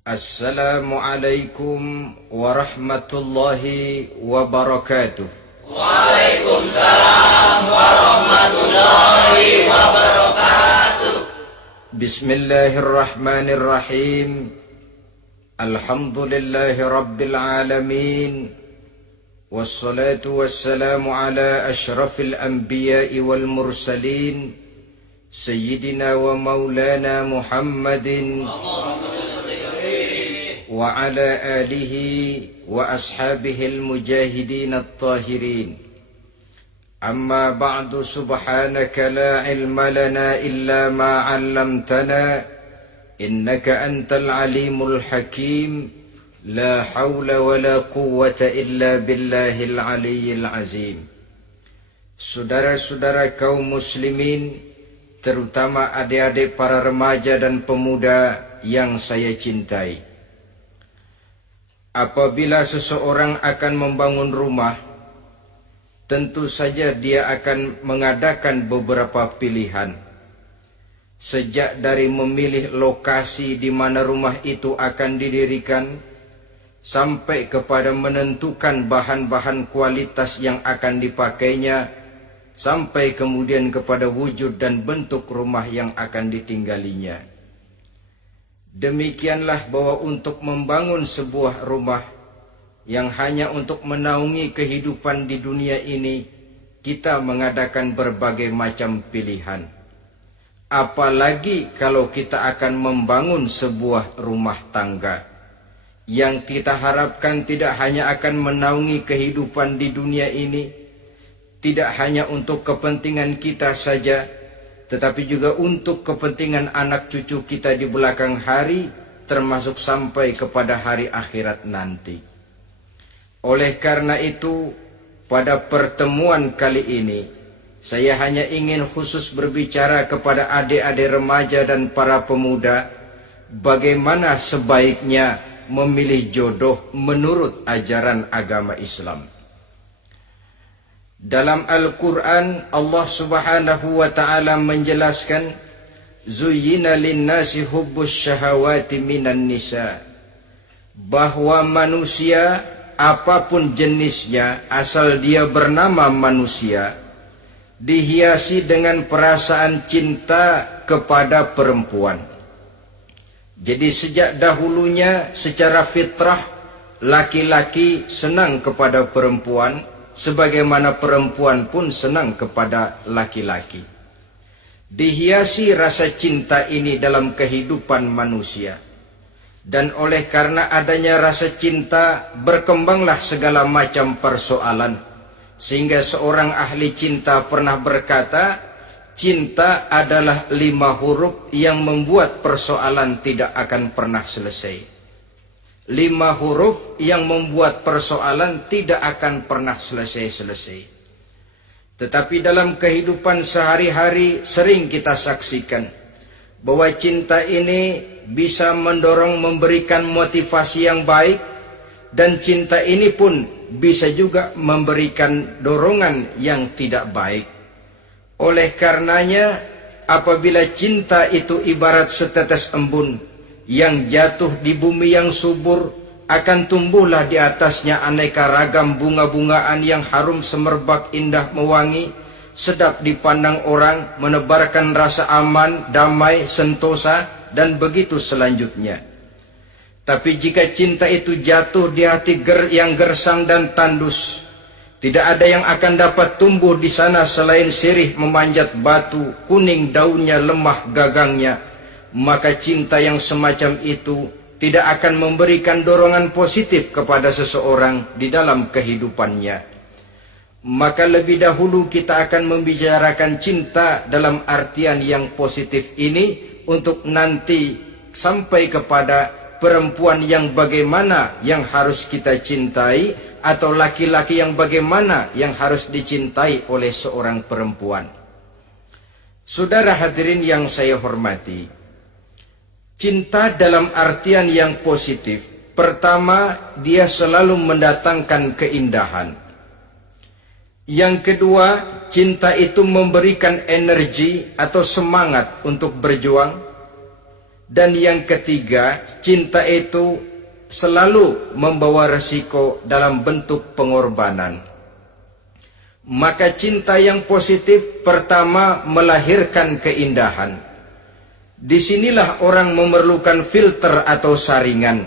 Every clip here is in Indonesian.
Assalamualaikum warahmatullahi wabarakatuh. Waalaikumsalam warahmatullahi wabarakatuh. Bismillahirrahmanirrahim. Alhamdulillahi rabbil alamin. Wassalatu wassalamu ala ashrafil anbiya'i wal mursalin, Sayyidina wa maulana Muhammadin wa ala alihi wa ashabihil mujahidin at-tahirin. Amma ba'du, subhanaka la ilma lana illa ma 'allamtana innaka antal alimul hakim. La hawla wa la quwwata illa billahil aliyyil azim. Saudara-saudara kaum muslimin, terutama adik-adik para remaja dan pemuda yang saya cintai. Apabila seseorang akan membangun rumah, tentu saja dia akan mengadakan beberapa pilihan. Sejak dari memilih lokasi di mana rumah itu akan didirikan, sampai kepada menentukan bahan-bahan kualitas yang akan dipakainya, sampai kemudian kepada wujud dan bentuk rumah yang akan ditinggalinya. Demikianlah bahwa untuk membangun sebuah rumah yang hanya untuk menaungi kehidupan di dunia ini, kita mengadakan berbagai macam pilihan. Apalagi kalau kita akan membangun sebuah rumah tangga yang kita harapkan tidak hanya akan menaungi kehidupan di dunia ini, tidak hanya untuk kepentingan kita saja, tetapi juga untuk kepentingan anak cucu kita di belakang hari, termasuk sampai kepada hari akhirat nanti. Oleh karena itu, pada pertemuan kali ini, saya hanya ingin khusus berbicara kepada adik-adik remaja dan para pemuda, bagaimana sebaiknya memilih jodoh menurut ajaran agama Islam. Dalam Al-Quran, Allah subhanahu wa ta'ala menjelaskan, Zuyyina linnasi hubbus syahawati minan nisa, bahwa manusia apapun jenisnya, asal dia bernama manusia, dihiasi dengan perasaan cinta kepada perempuan. Jadi sejak dahulunya secara fitrah, laki-laki senang kepada perempuan, sebagaimana perempuan pun senang kepada laki-laki. Dihiasi rasa cinta ini dalam kehidupan manusia. Dan oleh karena adanya rasa cinta, berkembanglah segala macam persoalan. Sehingga seorang ahli cinta pernah berkata, cinta adalah 5 huruf yang membuat persoalan tidak akan pernah selesai. 5 huruf yang membuat persoalan tidak akan pernah selesai-selesai. Tetapi dalam kehidupan sehari-hari sering kita saksikan bahwa cinta ini bisa mendorong, memberikan motivasi yang baik, dan cinta ini pun bisa juga memberikan dorongan yang tidak baik. Oleh karenanya, apabila cinta itu ibarat setetes embun yang jatuh di bumi yang subur, akan tumbuhlah di atasnya aneka ragam bunga-bungaan yang harum semerbak, indah mewangi, sedap dipandang orang, menebarkan rasa aman, damai, sentosa, dan begitu selanjutnya. Tapi jika cinta itu jatuh di hati yang gersang dan tandus, tidak ada yang akan dapat tumbuh di sana selain sirih memanjat batu, kuning daunnya, lemah gagangnya. Maka cinta yang semacam itu tidak akan memberikan dorongan positif kepada seseorang di dalam kehidupannya. Maka lebih dahulu kita akan membicarakan cinta dalam artian yang positif ini, untuk nanti sampai kepada perempuan yang bagaimana yang harus kita cintai, atau laki-laki yang bagaimana yang harus dicintai oleh seorang perempuan. Saudara hadirin yang saya hormati, cinta dalam artian yang positif, pertama, dia selalu mendatangkan keindahan. Yang kedua, cinta itu memberikan energi atau semangat untuk berjuang. Dan yang ketiga, cinta itu selalu membawa resiko dalam bentuk pengorbanan. Maka cinta yang positif pertama melahirkan keindahan. Disinilah orang memerlukan filter atau saringan.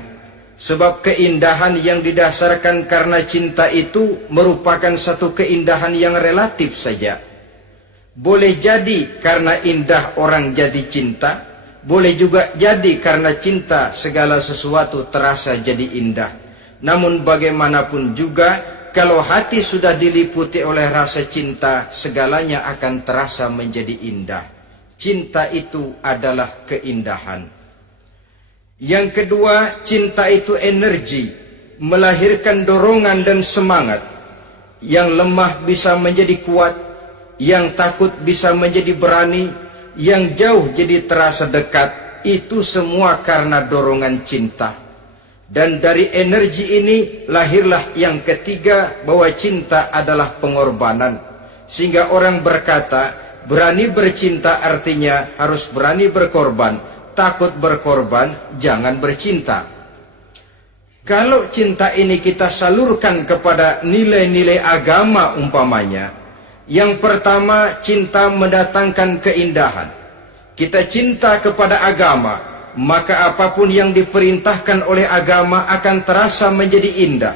Sebab keindahan yang didasarkan karena cinta itu merupakan satu keindahan yang relatif saja. Boleh jadi karena indah orang jadi cinta, boleh juga jadi karena cinta segala sesuatu terasa jadi indah. Namun bagaimanapun juga, kalau hati sudah diliputi oleh rasa cinta, segalanya akan terasa menjadi indah. Cinta itu adalah keindahan. Yang kedua, cinta itu energi, melahirkan dorongan dan semangat. Yang lemah bisa menjadi kuat, yang takut bisa menjadi berani, yang jauh jadi terasa dekat. Itu semua karena dorongan cinta. Dan dari energi ini lahirlah yang ketiga, bahwa cinta adalah pengorbanan. Sehingga orang berkata, berani bercinta artinya harus berani berkorban. Takut berkorban, jangan bercinta. Kalau cinta ini kita salurkan kepada nilai-nilai agama umpamanya, yang pertama, cinta mendatangkan keindahan. Kita cinta kepada agama, maka apapun yang diperintahkan oleh agama akan terasa menjadi indah.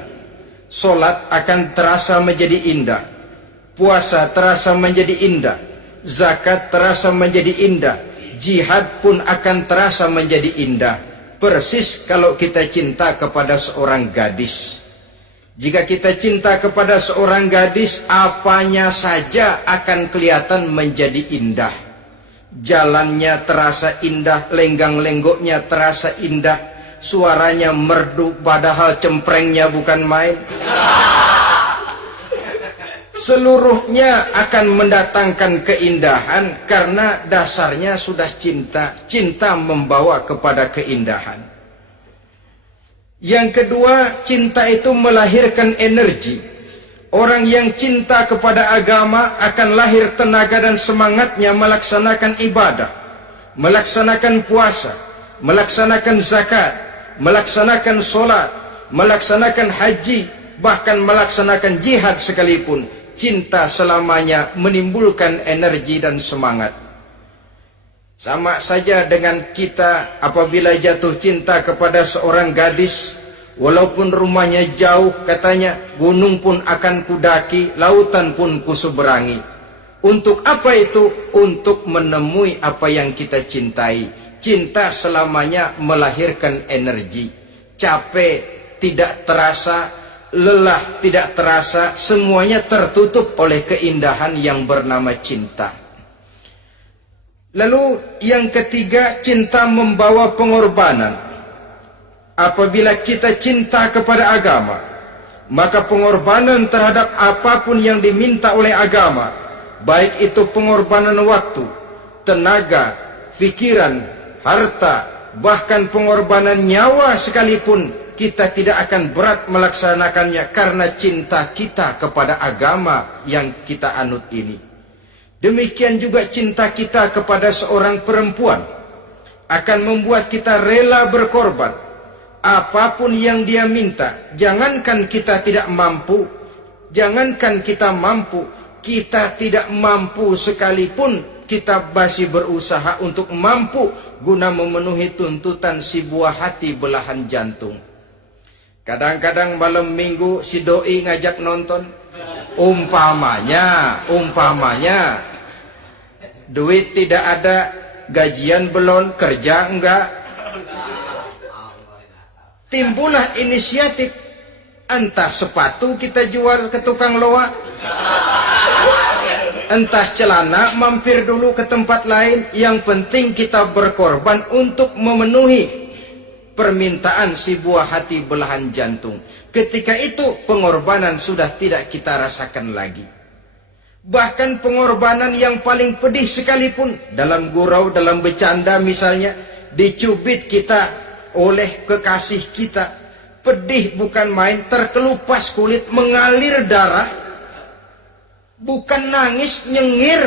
Solat akan terasa menjadi indah, puasa terasa menjadi indah, zakat terasa menjadi indah, jihad pun akan terasa menjadi indah. Persis kalau kita cinta kepada seorang gadis. Jika kita cinta kepada seorang gadis, apanya saja akan kelihatan menjadi indah. Jalannya terasa indah, lenggang-lenggoknya terasa indah, suaranya merdu padahal cemprengnya bukan main. Seluruhnya akan mendatangkan keindahan karena dasarnya sudah cinta. Cinta membawa kepada keindahan. Yang kedua, cinta itu melahirkan energi. Orang yang cinta kepada agama akan lahir tenaga dan semangatnya melaksanakan ibadah, melaksanakan puasa, melaksanakan zakat, melaksanakan solat, melaksanakan haji, bahkan melaksanakan jihad sekalipun. Cinta selamanya menimbulkan energi dan semangat. Sama saja dengan kita apabila jatuh cinta kepada seorang gadis, walaupun rumahnya jauh, katanya, gunung pun akan kudaki, lautan pun kuseberangi. Untuk apa itu? Untuk menemui apa yang kita cintai. Cinta selamanya melahirkan energi. Capek tidak terasa, lelah tidak terasa, semuanya tertutup oleh keindahan yang bernama cinta. Lalu yang ketiga, cinta membawa pengorbanan. Apabila kita cinta kepada agama, maka pengorbanan terhadap apapun yang diminta oleh agama, baik itu pengorbanan waktu, tenaga, pikiran, harta, bahkan pengorbanan nyawa sekalipun, kita tidak akan berat melaksanakannya karena cinta kita kepada agama yang kita anut ini. Demikian juga cinta kita kepada seorang perempuan akan membuat kita rela berkorban. Apapun yang dia minta, jangankan kita tidak mampu, jangankan kita mampu, kita tidak mampu sekalipun, kita masih berusaha untuk mampu guna memenuhi tuntutan si buah hati belahan jantung. Kadang-kadang malam minggu si doi ngajak nonton. Umpamanya, duit tidak ada, gajian belum, kerja enggak. Timbullah inisiatif, entah sepatu kita jual ke tukang loa, entah celana mampir dulu ke tempat lain. Yang penting kita berkorban untuk memenuhi permintaan si buah hati belahan jantung. Ketika itu pengorbanan sudah tidak kita rasakan lagi. Bahkan pengorbanan yang paling pedih sekalipun, dalam gurau, dalam bercanda misalnya, dicubit kita oleh kekasih kita, pedih bukan main, terkelupas kulit, mengalir darah, bukan nangis, nyengir.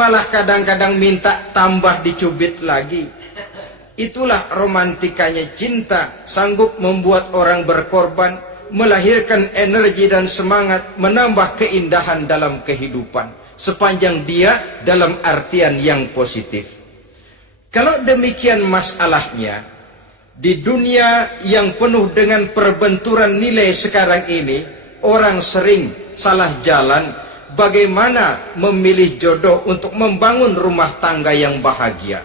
malah kadang-kadang minta tambah dicubit lagi. Itulah romantikanya cinta, sanggup membuat orang berkorban, melahirkan energi dan semangat, menambah keindahan dalam kehidupan, sepanjang dia dalam artian yang positif. Kalau demikian masalahnya, di dunia yang penuh dengan perbenturan nilai sekarang ini, orang sering salah jalan bagaimana memilih jodoh untuk membangun rumah tangga yang bahagia.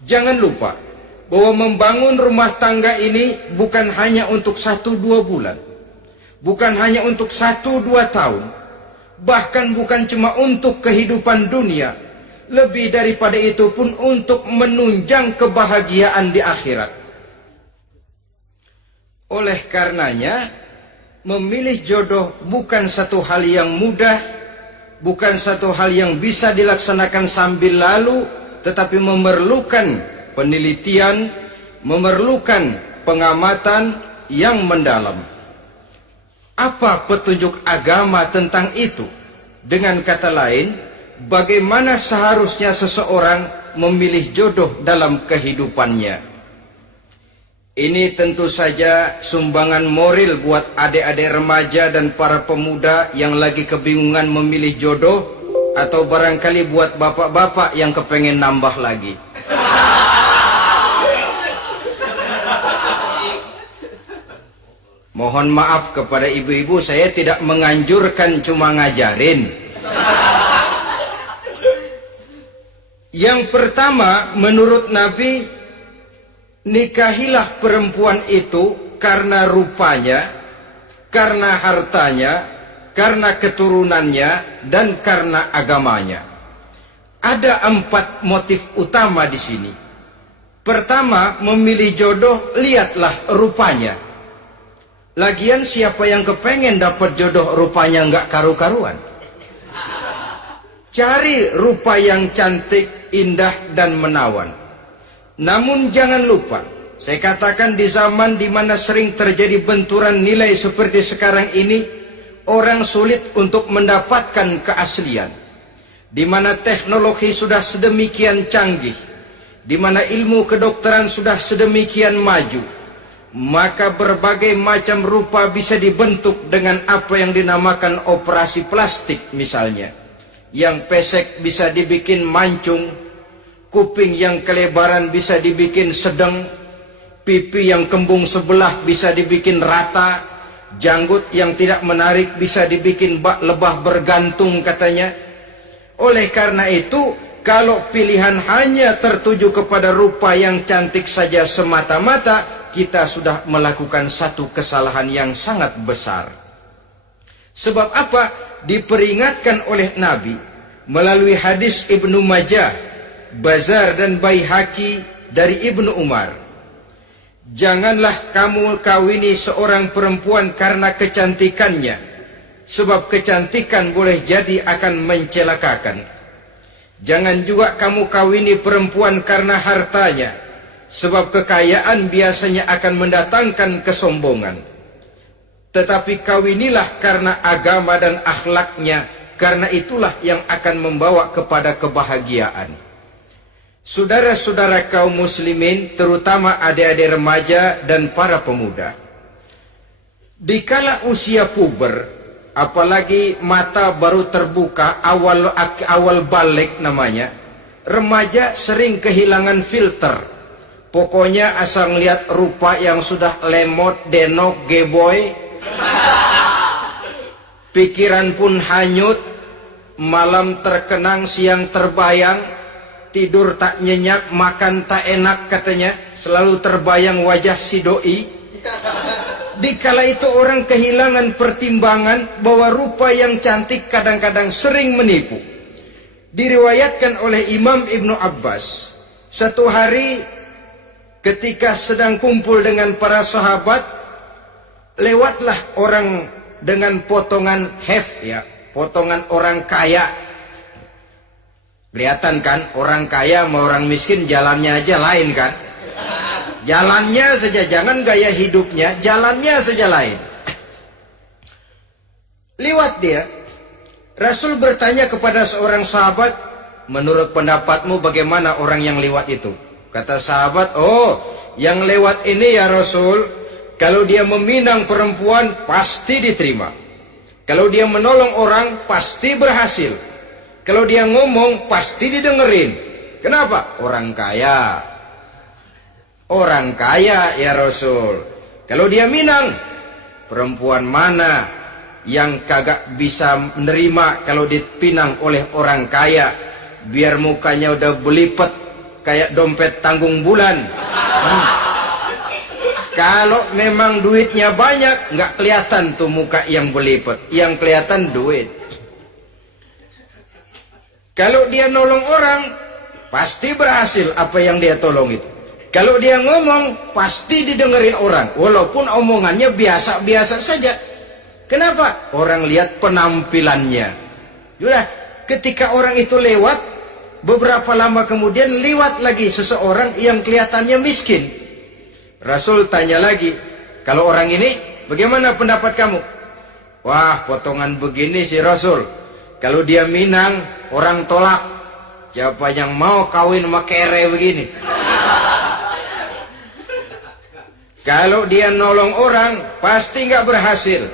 Jangan lupa bahwa membangun rumah tangga ini bukan hanya untuk 1-2 bulan, bukan hanya untuk 1-2 tahun, bahkan bukan cuma untuk kehidupan dunia, lebih daripada itu pun untuk menunjang kebahagiaan di akhirat. Oleh karenanya, memilih jodoh bukan satu hal yang mudah, bukan satu hal yang bisa dilaksanakan sambil lalu, tetapi memerlukan penelitian, memerlukan pengamatan yang mendalam. Apa petunjuk agama tentang itu? Dengan kata lain, bagaimana seharusnya seseorang memilih jodoh dalam kehidupannya? Ini tentu saja sumbangan moral buat adik-adik remaja dan para pemuda yang lagi kebingungan memilih jodoh, atau barangkali buat bapak-bapak yang kepengen nambah lagi. Mohon maaf kepada ibu-ibu, saya tidak menganjurkan, cuma ngajarin. Yang pertama, menurut Nabi, nikahilah perempuan itu karena rupanya, karena hartanya, karena keturunannya, dan karena agamanya. Ada 4 motif utama di sini. Pertama, memilih jodoh, lihatlah rupanya. Lagian siapa yang kepengen dapat jodoh rupanya nggak karu-karuan? Cari rupa yang cantik, indah, dan menawan. Namun jangan lupa, saya katakan di zaman di mana sering terjadi benturan nilai seperti sekarang ini, orang sulit untuk mendapatkan keaslian. Di mana teknologi sudah sedemikian canggih, di mana ilmu kedokteran sudah sedemikian maju, maka berbagai macam rupa bisa dibentuk dengan apa yang dinamakan operasi plastik misalnya. Yang pesek bisa dibikin mancung, kuping yang kelebaran bisa dibikin sedang, pipi yang kembung sebelah bisa dibikin rata, janggut yang tidak menarik bisa dibikin bak lebah bergantung katanya. Oleh karena itu, kalau pilihan hanya tertuju kepada rupa yang cantik saja semata-mata, kita sudah melakukan satu kesalahan yang sangat besar. Sebab apa? Diperingatkan oleh Nabi melalui hadis Ibnu Majah, Bazar dan Baihaqi dari Ibnu Umar. Janganlah kamu kawini seorang perempuan karena kecantikannya, sebab kecantikan boleh jadi akan mencelakakan. Jangan juga kamu kawini perempuan karena hartanya, sebab kekayaan biasanya akan mendatangkan kesombongan. Tetapi kawinilah karena agama dan akhlaknya, karena itulah yang akan membawa kepada kebahagiaan. Saudara-saudara kaum muslimin, terutama adik-adik remaja dan para pemuda, dikala usia puber, apalagi mata baru terbuka, awal balik namanya, remaja sering kehilangan filter. Pokoknya asal ngelihat rupa yang sudah lemot, denok, geboy, pikiran pun hanyut, malam terkenang, siang terbayang, tidur tak nyenyak, makan tak enak katanya, selalu terbayang wajah si doi. Dikala itu orang kehilangan pertimbangan bahwa rupa yang cantik kadang-kadang sering menipu. Diriwayatkan oleh Imam Ibnu Abbas, satu hari ketika sedang kumpul dengan para sahabat, lewatlah orang dengan potongan potongan orang kaya. Kelihatan kan, orang kaya sama orang miskin jalannya aja lain kan. Jalannya saja, jangan gaya hidupnya, jalannya saja lain. Lewat dia, Rasul bertanya kepada seorang sahabat, menurut pendapatmu bagaimana orang yang lewat itu? Kata sahabat, oh, yang lewat ini ya Rasul, kalau dia meminang perempuan pasti diterima. Kalau dia menolong orang pasti berhasil. Kalau dia ngomong pasti didengerin. Kenapa? Orang kaya. Orang kaya ya Rasul. Kalau dia minang, perempuan mana yang kagak bisa menerima kalau dipinang oleh orang kaya? Biar mukanya udah belipet kayak dompet tanggung bulan. Kalau memang duitnya banyak, nggak kelihatan tuh muka yang belipet. Yang kelihatan duit. Kalau dia nolong orang, pasti berhasil apa yang dia tolong itu. Kalau dia ngomong, pasti didengerin orang. Walaupun omongannya biasa-biasa saja. Kenapa? Orang lihat penampilannya. Sudah, ketika orang itu lewat, beberapa lama kemudian lewat lagi seseorang yang kelihatannya miskin. Rasul tanya lagi, kalau orang ini, bagaimana pendapat kamu? Wah, potongan begini sih Rasul. Kalau dia minang, orang tolak. Siapa yang mau kawin sama kere begini? Kalau dia nolong orang, pasti nggak berhasil.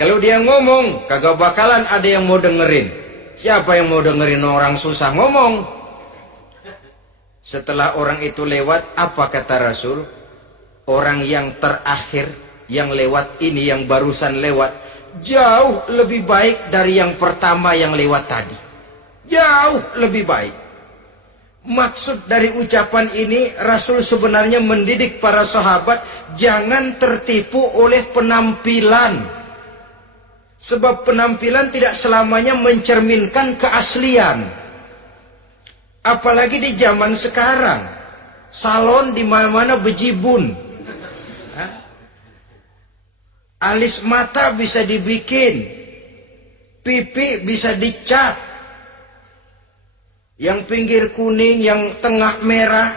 Kalau dia ngomong, kagak bakalan ada yang mau dengerin. Siapa yang mau dengerin orang susah ngomong? Setelah orang itu lewat, apa kata Rasul? Orang yang terakhir, yang lewat ini, yang barusan lewat, jauh lebih baik dari yang pertama yang lewat tadi. Jauh lebih baik. Maksud dari ucapan ini, Rasul sebenarnya mendidik para sahabat jangan tertipu oleh penampilan. Sebab penampilan tidak selamanya mencerminkan keaslian. Apalagi di zaman sekarang, salon di mana-mana bejibun. Alis mata bisa dibikin, pipi bisa dicat. Yang pinggir kuning, yang tengah merah,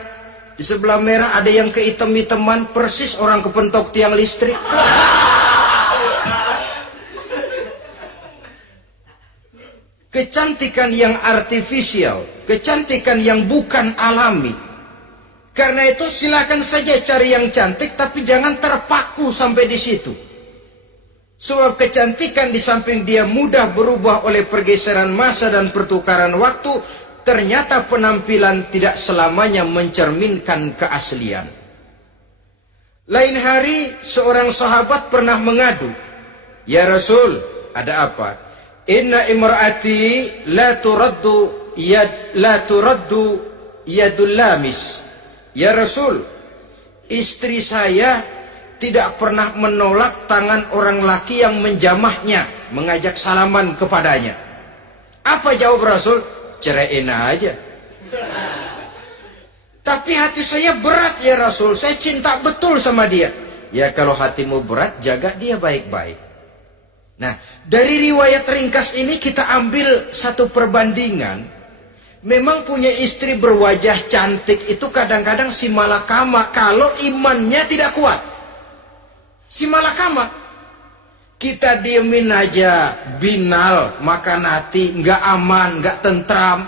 di sebelah merah ada yang kehitam-hitaman, persis orang kepentok tiang listrik. Kecantikan yang artifisial, kecantikan yang bukan alami. Karena itu silakan saja cari yang cantik, tapi jangan terpaku sampai di situ. Sebab kecantikan di samping dia mudah berubah oleh pergeseran masa dan pertukaran waktu, ternyata penampilan tidak selamanya mencerminkan keaslian. Lain hari seorang sahabat pernah mengadu, "Ya Rasul, ada apa? Inna imraati la turaddu yadul lamis." Ya Rasul, istri saya tidak pernah menolak tangan orang laki yang menjamahnya, mengajak salaman kepadanya. Apa jawab Rasul? Ceraiin aja. Tapi hati saya berat ya Rasul, saya cinta betul sama dia. Ya kalau hatimu berat, jaga dia baik-baik. Nah, dari riwayat ringkas ini kita ambil satu perbandingan. Memang punya istri berwajah cantik itu kadang-kadang si malakama kalau imannya tidak kuat. Si malakama. Kita diemin aja, binal, makan hati, nggak aman, nggak tentram.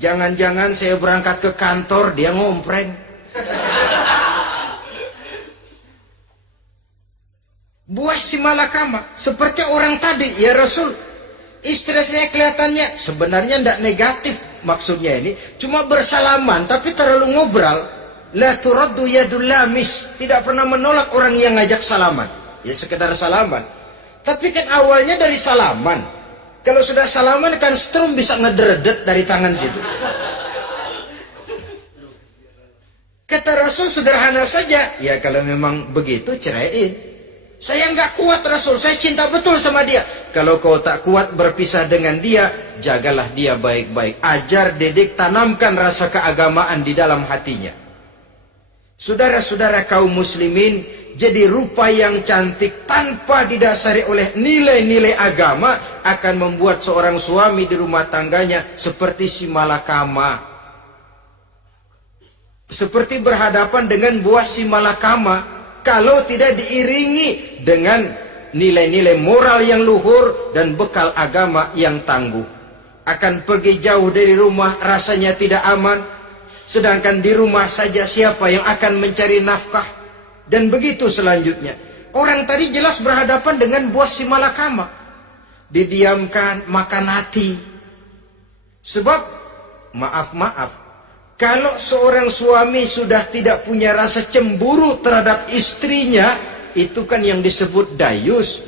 Jangan-jangan saya berangkat ke kantor, dia ngompreng. Buah si malakama, seperti orang tadi, ya Rasul. Istri saya kelihatannya, sebenarnya nggak negatif maksudnya ini, cuma bersalaman, tapi terlalu ngobrol. La turaddu yadul lamis, tidak pernah menolak orang yang ngajak salaman. Ya sekedar salaman. Tapi kan awalnya dari salaman. Kalau sudah salaman kan strum bisa ngederedet dari tangan situ. Kata Rasul sederhana saja. Ya kalau memang begitu ceraiin. Saya nggak kuat Rasul. Saya cinta betul sama dia. Kalau kau tak kuat berpisah dengan dia, jagalah dia baik-baik. Ajar, didik, tanamkan rasa keagamaan di dalam hatinya. Saudara-saudara kaum muslimin, jadi rupa yang cantik tanpa didasari oleh nilai-nilai agama akan membuat seorang suami di rumah tangganya seperti si malakama. Seperti berhadapan dengan buah si malakama kalau tidak diiringi dengan nilai-nilai moral yang luhur dan bekal agama yang tangguh. akan pergi jauh dari rumah rasanya tidak aman. Sedangkan di rumah saja siapa yang akan mencari nafkah? Dan begitu selanjutnya. Orang tadi jelas berhadapan dengan buah si malakama. Didiamkan, makan hati. Sebab, maaf, kalau seorang suami sudah tidak punya rasa cemburu terhadap istrinya, itu kan yang disebut dayus.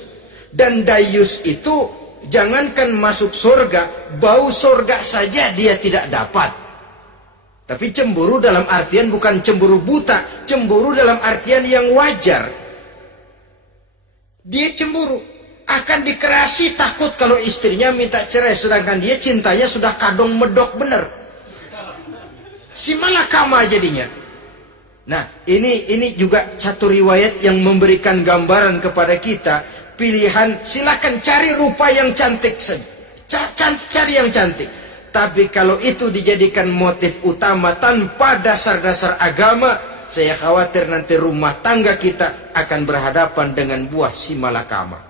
Dan dayus itu, jangankan masuk surga, bau surga saja dia tidak dapat. Tapi cemburu dalam artian bukan cemburu buta, cemburu dalam artian yang wajar. Dia cemburu, akan dikerasi takut kalau istrinya minta cerai, sedangkan dia cintanya sudah kadong medok bener. Si malakama jadinya. Nah, ini juga satu riwayat yang memberikan gambaran kepada kita. Pilihan, silakan cari rupa yang cantik saja. Cari yang cantik. Tapi kalau itu dijadikan motif utama tanpa dasar-dasar agama, saya khawatir nanti rumah tangga kita akan berhadapan dengan buah si malakama.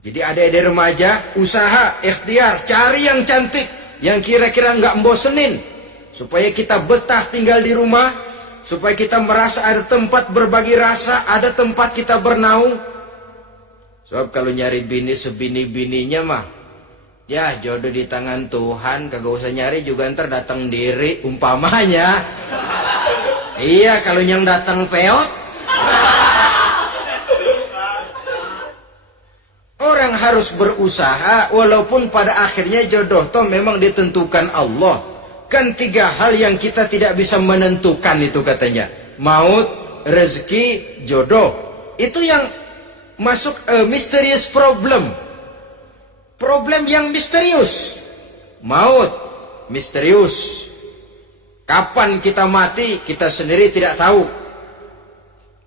Jadi adik-adik remaja, usaha, ikhtiar, cari yang cantik, yang kira-kira nggak bosenin, supaya kita betah tinggal di rumah, supaya kita merasa ada tempat berbagi rasa, ada tempat kita bernaung. Sebab kalau nyari bini sebini-bininya mah, ya jodoh di tangan Tuhan, kagak usah nyari juga ntar datang diri umpamanya. Iya, kalau yang datang peot. Orang harus berusaha walaupun pada akhirnya jodoh toh memang ditentukan Allah. Kan 3 hal yang kita tidak bisa menentukan itu katanya. Maut, rezeki, jodoh. Itu yang masuk mysterious problem. Problem yang misterius. Maut, misterius. Kapan kita mati, kita sendiri tidak tahu.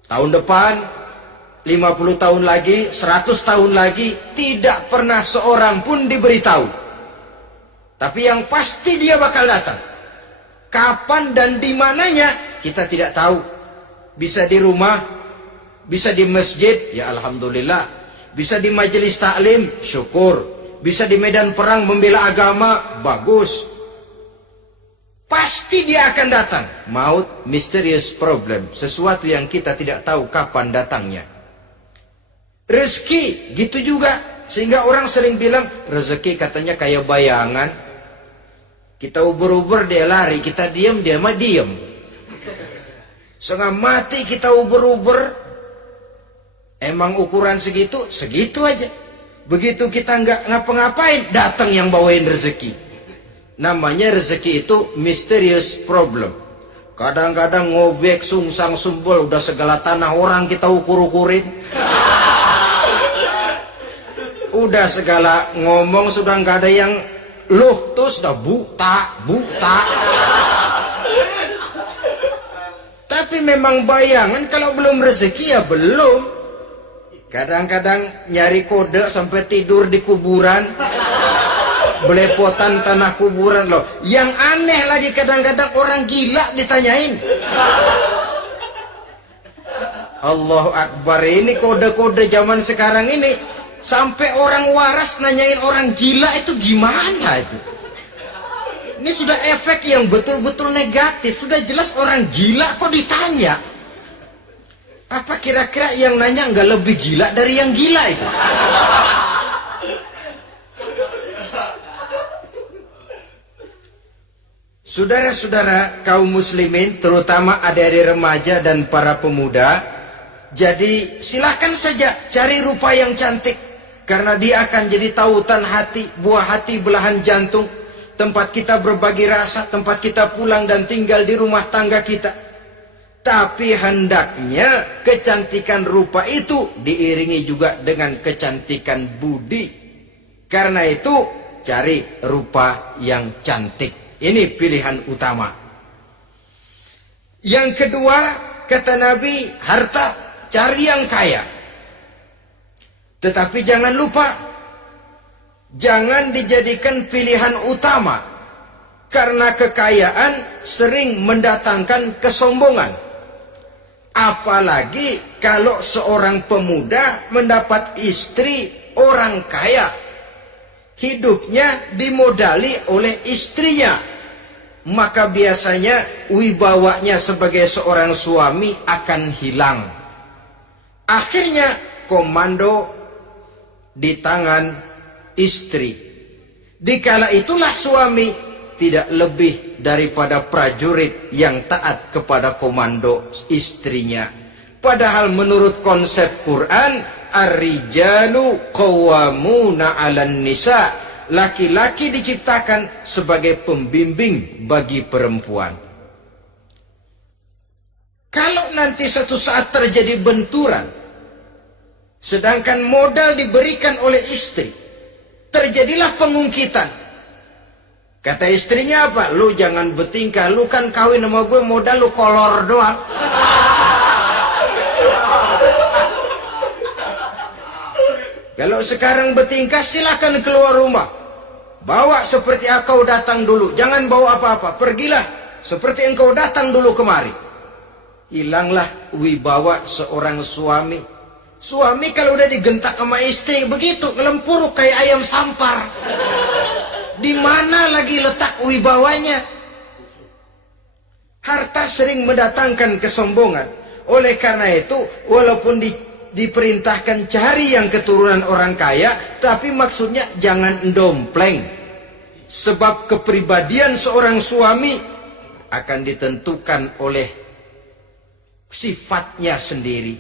Tahun depan, 50 tahun lagi, 100 tahun lagi, tidak pernah seorang pun diberitahu. Tapi yang pasti dia bakal datang. Kapan dan di mananya, kita tidak tahu. Bisa di rumah, bisa di masjid, ya alhamdulillah. Bisa di majelis taklim, syukur. Bisa di medan perang membela agama, bagus. Pasti dia akan datang. Maut, mysterious problem. Sesuatu yang kita tidak tahu kapan datangnya. Rezeki, gitu juga. Sehingga orang sering bilang, rezeki katanya kayak bayangan. Kita uber-uber, dia lari. Kita diam, dia mah diam. Setengah mati kita uber-uber. Emang ukuran segitu? Segitu aja. Begitu kita nggak ngapa-ngapain, datang yang bawain rezeki. Namanya rezeki itu mysterious problem. Kadang-kadang ngobek, sungsang, sumbul, udah segala tanah orang kita ukur-ukurin. Udah segala ngomong sudah nggak ada yang loh, tuh sudah buta. Tapi memang bayangan, kalau belum rezeki ya belum. Kadang-kadang nyari kode sampai tidur di kuburan. Belepotan tanah kuburan loh. Yang aneh lagi kadang-kadang orang gila ditanyain. Allahu Akbar, ini kode-kode zaman sekarang ini. Sampai orang waras nanyain orang gila itu gimana itu. Ini sudah efek yang betul-betul negatif. Sudah jelas orang gila kok ditanya. Apa kira-kira yang nanya nggak lebih gila dari yang gila itu? Saudara-saudara kaum muslimin, terutama adik-adik remaja dan para pemuda, jadi silahkan saja cari rupa yang cantik, karena dia akan jadi tautan hati, buah hati belahan jantung, tempat kita berbagi rasa, tempat kita pulang dan tinggal di rumah tangga kita. Tapi hendaknya kecantikan rupa itu diiringi juga dengan kecantikan budi. Karena itu cari rupa yang cantik. Ini pilihan utama. Yang kedua, kata Nabi, harta, cari yang kaya. Tetapi jangan lupa, jangan dijadikan pilihan utama. Karena kekayaan sering mendatangkan kesombongan. Apalagi kalau seorang pemuda mendapat istri orang kaya. hidupnya dimodali oleh istrinya, maka biasanya wibawanya sebagai seorang suami akan hilang. Akhirnya komando di tangan istri. Dikala itulah suami tidak lebih daripada prajurit yang taat kepada komando istrinya. Padahal menurut konsep Quran, ar-rijalu qawwamuna 'alan nisa, laki-laki diciptakan sebagai pembimbing bagi perempuan. Kalau nanti suatu saat terjadi benturan, sedangkan modal diberikan oleh istri, terjadilah pengungkitan. Kata istrinya apa? Lu jangan bertingkah, lu kan kawin sama gue modal lu kolor doang. Kalau sekarang bertingkah silahkan keluar rumah. Bawa seperti engkau datang dulu. Jangan bawa apa-apa. Pergilah seperti engkau datang dulu kemari. Hilanglah wibawa seorang suami. Suami kalau udah digentak sama istri begitu, ngelempuruk kayak ayam sampar. Di mana lagi letak wibawanya? Harta sering mendatangkan kesombongan. Oleh karena itu, walaupun diperintahkan cari yang keturunan orang kaya, tapi maksudnya jangan dompleng. Sebab kepribadian seorang suami akan ditentukan oleh sifatnya sendiri.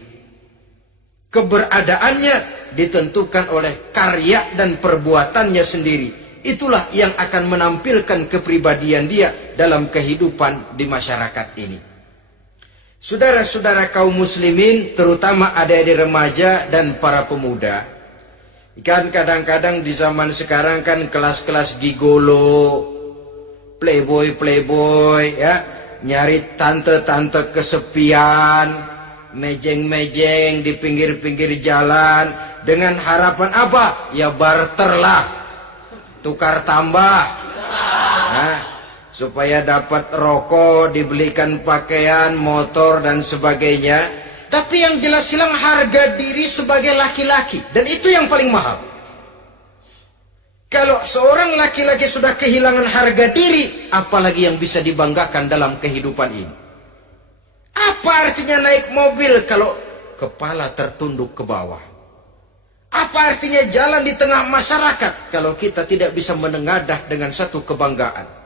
Keberadaannya ditentukan oleh karya dan perbuatannya sendiri. Itulah yang akan menampilkan kepribadian dia dalam kehidupan di masyarakat ini. Saudara-saudara kaum muslimin, terutama adik-adik remaja dan para pemuda, kan kadang-kadang di zaman sekarang kan kelas-kelas gigolo, playboy ya, nyari tante-tante kesepian, mejeng-mejeng di pinggir-pinggir jalan dengan harapan apa? Ya barterlah, tukar tambah. Nah, supaya dapat rokok, dibelikan pakaian, motor, dan sebagainya. Tapi yang jelas hilang harga diri sebagai laki-laki. Dan itu yang paling mahal. Kalau seorang laki-laki sudah kehilangan harga diri, apalagi yang bisa dibanggakan dalam kehidupan ini? Apa artinya naik mobil kalau kepala tertunduk ke bawah? Apa artinya jalan di tengah masyarakat kalau kita tidak bisa menengadah dengan satu kebanggaan?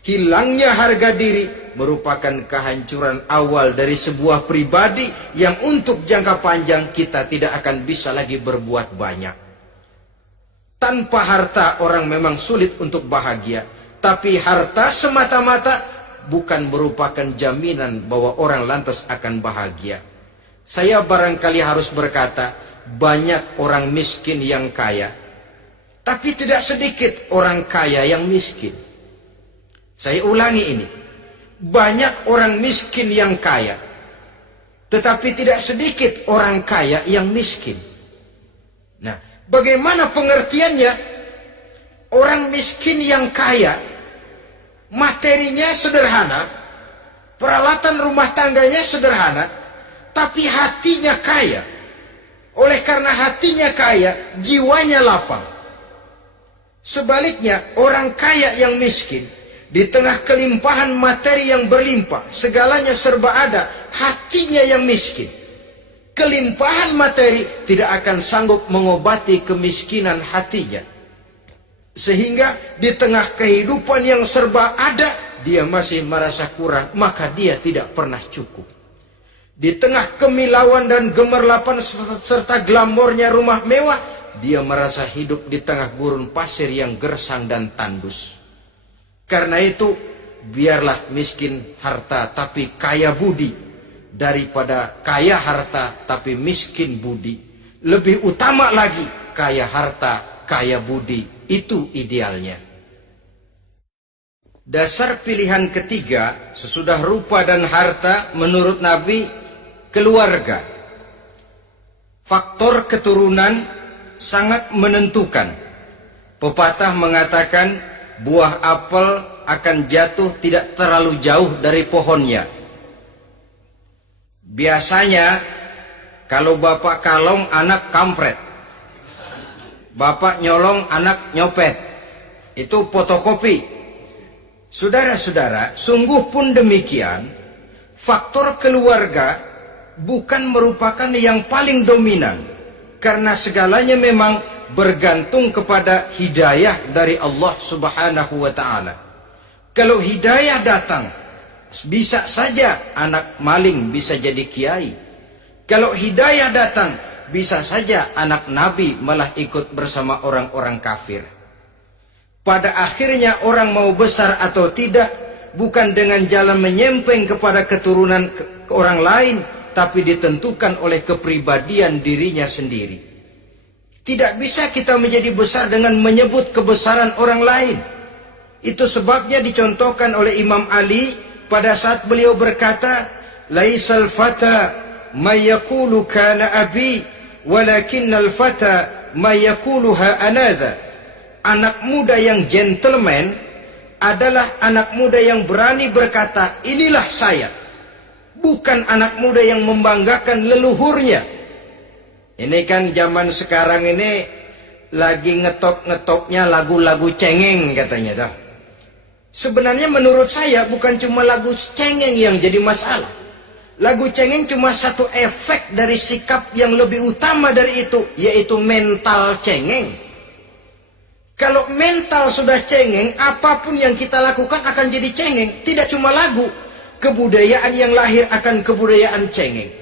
Hilangnya harga diri merupakan kehancuran awal dari sebuah pribadi yang untuk jangka panjang kita tidak akan bisa lagi berbuat banyak. Tanpa harta orang memang sulit untuk bahagia, tapi harta semata-mata bukan merupakan jaminan bahwa orang lantas akan bahagia. Saya barangkali harus berkata, banyak orang miskin yang kaya, tapi tidak sedikit orang kaya yang miskin. Saya ulangi ini. Banyak orang miskin yang kaya, tetapi tidak sedikit orang kaya yang miskin. Nah, bagaimana pengertiannya? Orang miskin yang kaya, materinya sederhana, peralatan rumah tangganya sederhana, tapi hatinya kaya. Oleh karena hatinya kaya, jiwanya lapang. Sebaliknya, orang kaya yang miskin, di tengah kelimpahan materi yang berlimpah, segalanya serba ada, hatinya yang miskin. Kelimpahan materi tidak akan sanggup mengobati kemiskinan hatinya. Sehingga di tengah kehidupan yang serba ada, dia masih merasa kurang, maka dia tidak pernah cukup. Di tengah kemilauan dan gemerlapan serta glamornya rumah mewah, dia merasa hidup di tengah gurun pasir yang gersang dan tandus. Karena itu, biarlah miskin harta tapi kaya budi, daripada kaya harta tapi miskin budi. Lebih utama lagi, kaya harta, kaya budi. Itu idealnya. Dasar pilihan ketiga, sesudah rupa dan harta, menurut Nabi, keluarga. Faktor keturunan sangat menentukan. Pepatah mengatakan, buah apel akan jatuh tidak terlalu jauh dari pohonnya. Biasanya kalau bapak kalong, anak kampret. Bapak nyolong, anak nyopet. Itu fotokopi. Saudara-saudara, sungguh pun demikian, faktor keluarga bukan merupakan yang paling dominan. Karena segalanya memang bergantung kepada hidayah dari Allah Subhanahu wa ta'ala. Kalau hidayah datang, bisa saja anak maling bisa jadi kiai. Kalau hidayah datang, bisa saja anak nabi malah ikut bersama orang-orang kafir. Pada akhirnya orang mau besar atau tidak, bukan dengan jalan menyempeng kepada keturunan orang lain, tapi ditentukan oleh kepribadian dirinya sendiri. Tidak bisa kita menjadi besar dengan menyebut kebesaran orang lain. Itu sebabnya dicontohkan oleh Imam Ali pada saat beliau berkata, laisal fata may yaqulu kana abi walakinnal fata may yaquluha anadha. Anak muda yang gentleman adalah anak muda yang berani berkata, inilah saya. Bukan anak muda yang membanggakan leluhurnya. Ini kan zaman sekarang ini lagi ngetop-ngetopnya lagu-lagu cengeng katanya dah. Sebenarnya menurut saya bukan cuma lagu cengeng yang jadi masalah. Lagu cengeng cuma satu efek dari sikap yang lebih utama dari itu, yaitu mental cengeng. Kalau mental sudah cengeng, apapun yang kita lakukan akan jadi cengeng. Tidak cuma lagu, kebudayaan yang lahir akan kebudayaan cengeng.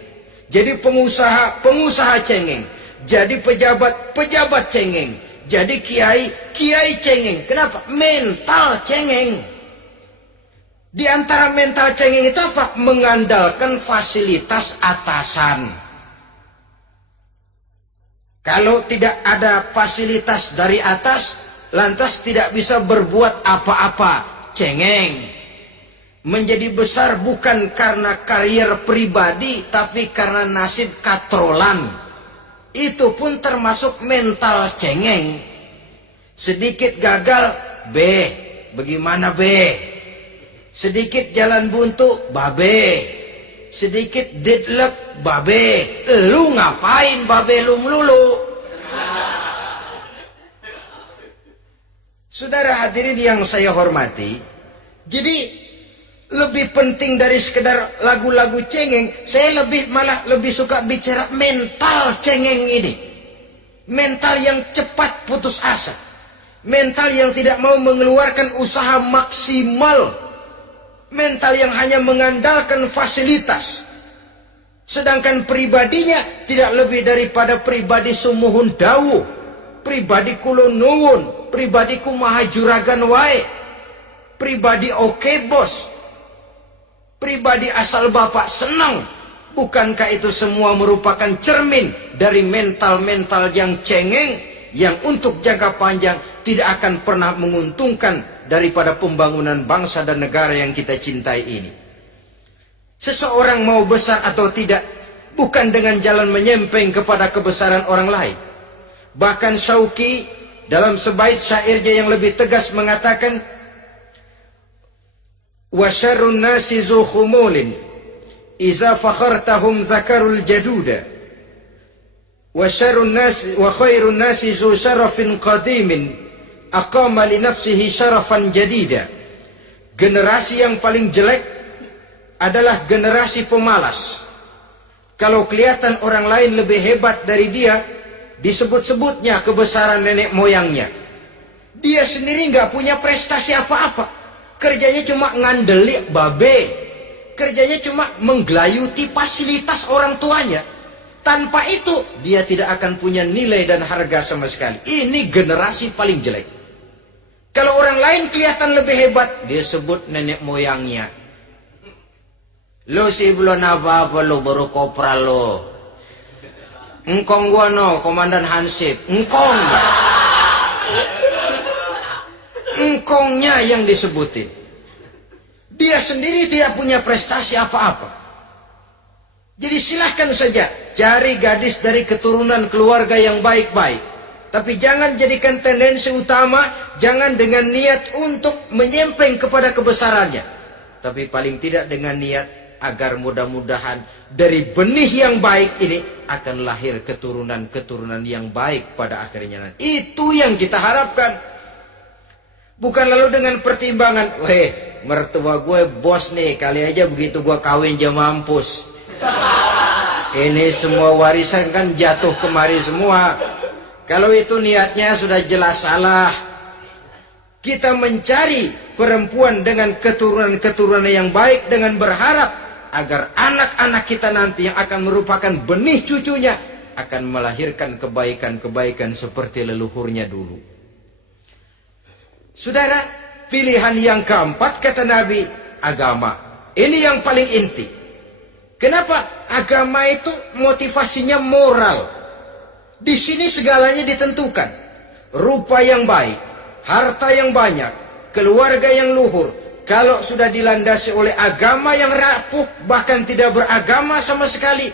Jadi pengusaha cengeng. Jadi pejabat cengeng. Jadi kiai cengeng. Kenapa? Mental cengeng. Di antara mental cengeng itu apa? Mengandalkan fasilitas atasan. Kalau tidak ada fasilitas dari atas, lantas tidak bisa berbuat apa-apa. Cengeng. Menjadi besar bukan karena karier pribadi, tapi karena nasib katrolan. Itu pun termasuk mental cengeng. Sedikit gagal, bagaimana sedikit jalan buntu, babe. Sedikit deadlock, babe. Lu ngapain babe lu melulu? Saudara hadirin yang saya hormati, jadi lebih penting dari sekedar lagu-lagu cengeng, saya malah lebih suka bicara mental cengeng ini. Mental yang cepat putus asa. Mental yang tidak mau mengeluarkan usaha maksimal. Mental yang hanya mengandalkan fasilitas. Sedangkan pribadinya tidak lebih daripada pribadi sumuhun dawuh. Pribadi kulo nuwun. Pribadiku maha juragan wae. Pribadi oke bos. Pribadi asal bapak senang. Bukankah itu semua merupakan cermin dari mental-mental yang cengeng, yang untuk jangka panjang tidak akan pernah menguntungkan daripada pembangunan bangsa dan negara yang kita cintai ini. Seseorang mau besar atau tidak, bukan dengan jalan menyempeng kepada kebesaran orang lain. Bahkan Syauqi dalam sebait syairnya yang lebih tegas mengatakan, wa syarrun nasi zu khumulin iza fakhartahum zakarul jaduda wa syarrun nasi wa khairun nasi zu syarafin qadimin aqama li nafsihi syarafan jadida. Generasi yang paling jelek adalah generasi pemalas. Kalau kelihatan orang lain lebih hebat dari dia, disebut-sebutnya kebesaran nenek moyangnya. Dia sendiri nggak punya prestasi apa-apa. Kerjanya cuma ngandeli babe. Kerjanya cuma menggelayuti fasilitas orang tuanya. Tanpa itu, dia tidak akan punya nilai dan harga sama sekali. Ini generasi paling jelek. Kalau orang lain kelihatan lebih hebat, dia sebut nenek moyangnya. Lo sih belum apa-apa lo, baru kopral lo. Engkong gua no, komandan Hansip. Engkongnya yang disebutin. Dia sendiri tidak punya prestasi apa-apa. Jadi silahkan saja cari gadis dari keturunan keluarga yang baik-baik. Tapi jangan jadikan tendensi utama, jangan dengan niat untuk menyempeng kepada kebesarannya. Tapi paling tidak dengan niat agar mudah-mudahan dari benih yang baik ini akan lahir keturunan-keturunan yang baik pada akhirnya nanti. Itu yang kita harapkan. Bukan lalu dengan pertimbangan, weh, mertua gue bos nih, kali aja begitu gue kawin aja mampus. Ini semua warisan kan jatuh kemari semua. Kalau itu niatnya sudah jelas salah. Kita mencari perempuan dengan keturunan-keturunan yang baik dengan berharap agar anak-anak kita nanti yang akan merupakan benih cucunya akan melahirkan kebaikan-kebaikan seperti leluhurnya dulu. Saudara, pilihan yang keempat kata Nabi, agama. Ini yang paling inti. Kenapa? Agama itu motivasinya moral. Di sini segalanya ditentukan. Rupa yang baik, harta yang banyak, keluarga yang luhur. Kalau sudah dilandasi oleh agama yang rapuh, bahkan tidak beragama sama sekali,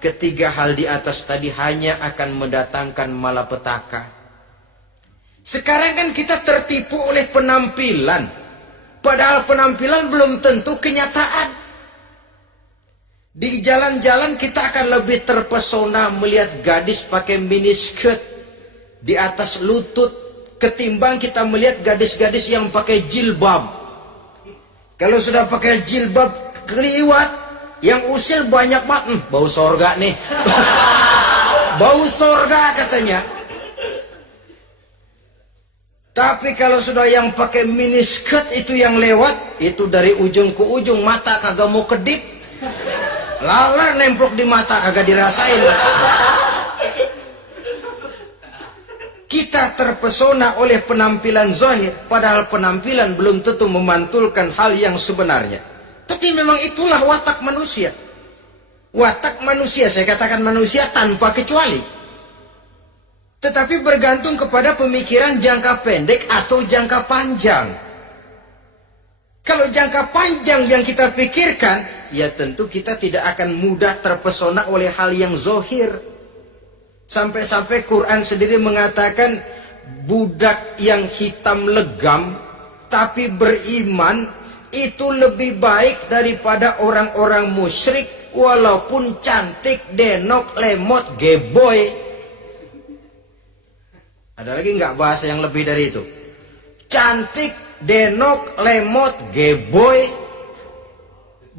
ketiga hal di atas tadi hanya akan mendatangkan malapetaka. Sekarang kan kita tertipu oleh penampilan. Padahal penampilan belum tentu kenyataan. Di jalan-jalan kita akan lebih terpesona melihat gadis pakai miniskirt di atas lutut ketimbang kita melihat gadis-gadis yang pakai jilbab. Kalau sudah pakai jilbab keliwat, yang usil banyak banget, bau sorga nih. Bau sorga katanya. Tapi kalau sudah yang pakai miniskirt itu yang lewat, itu dari ujung ke ujung mata kagak mau kedip. Laler nemplok di mata kagak dirasain. Kita terpesona oleh penampilan zahir, padahal penampilan belum tentu memantulkan hal yang sebenarnya. Tapi memang itulah watak manusia. Watak manusia, saya katakan manusia tanpa kecuali. Tetapi bergantung kepada pemikiran jangka pendek atau jangka panjang. Kalau jangka panjang yang kita pikirkan, ya tentu kita tidak akan mudah terpesona oleh hal yang zahir. Sampai-sampai Quran sendiri mengatakan, budak yang hitam legam tapi beriman itu lebih baik daripada orang-orang musyrik walaupun cantik, denok, lemot, geboy. Ada lagi nggak bahasa yang lebih dari itu? Cantik, denok, lemot, geboy,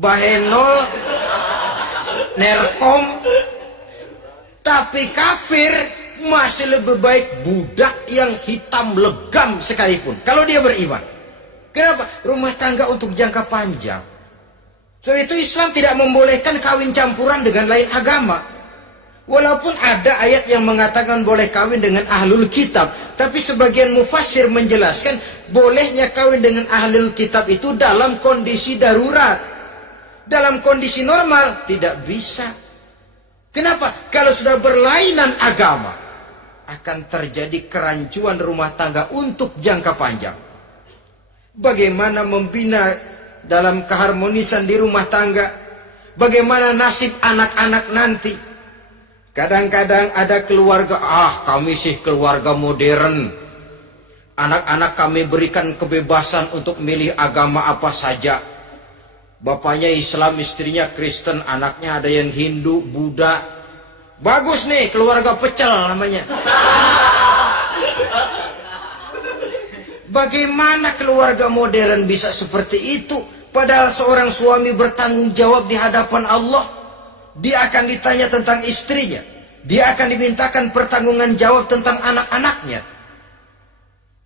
bahenol, nerkom. Tapi kafir masih lebih baik budak yang hitam legam sekalipun. Kalau dia beriman. Kenapa? Rumah tangga untuk jangka panjang. So itu Islam tidak membolehkan kawin campuran dengan lain agama. Walaupun ada ayat yang mengatakan boleh kawin dengan ahlul kitab, tapi sebagian mufassir menjelaskan bolehnya kawin dengan ahlul kitab itu dalam kondisi darurat. Dalam kondisi normal tidak bisa. Kenapa? Kalau sudah berlainan agama, akan terjadi kerancuan rumah tangga untuk jangka panjang. Bagaimana membina dalam keharmonisan di rumah tangga? Bagaimana nasib anak-anak nanti? Kadang-kadang ada keluarga, kami sih keluarga modern. Anak-anak kami berikan kebebasan untuk milih agama apa saja. Bapaknya Islam, istrinya Kristen, anaknya ada yang Hindu, Buddha. Bagus nih, keluarga pecel namanya. Bagaimana keluarga modern bisa seperti itu? Padahal seorang suami bertanggung jawab di hadapan Allah. Dia akan ditanya tentang istrinya. Dia akan dimintakan pertanggungan jawab tentang anak-anaknya.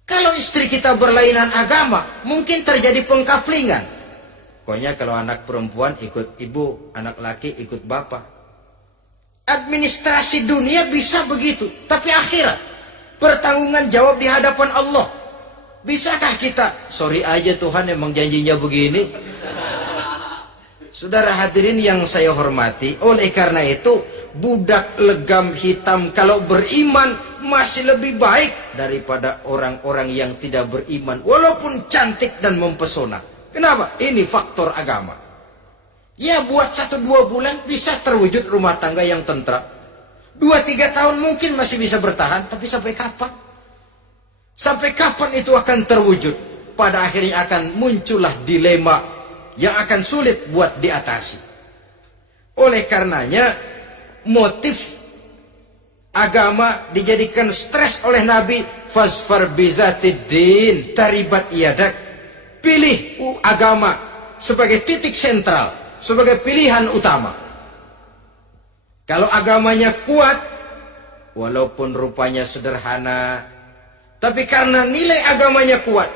Kalau istri kita berlainan agama, mungkin terjadi pengkaplingan. Pokoknya kalau anak perempuan ikut ibu, anak laki ikut bapak. Administrasi dunia bisa begitu. Tapi akhirat, pertanggungan jawab di hadapan Allah. Bisakah kita? Sorry aja Tuhan, emang janjinya begini. Saudara hadirin yang saya hormati, oleh karena itu budak legam hitam kalau beriman masih lebih baik daripada orang-orang yang tidak beriman walaupun cantik dan mempesona. Kenapa? Ini faktor agama. Ya buat 1-2 bulan bisa terwujud rumah tangga yang tentram. 2-3 tahun mungkin masih bisa bertahan, tapi sampai kapan? Sampai kapan itu akan terwujud? Pada akhirnya akan muncullah dilema yang akan sulit buat diatasi. Oleh karenanya motif agama dijadikan stres oleh Nabi. Fasfar bizatiddin taribat yadak. Pilih agama sebagai titik sentral, sebagai pilihan utama. Kalau agamanya kuat, walaupun rupanya sederhana, tapi karena nilai agamanya kuat,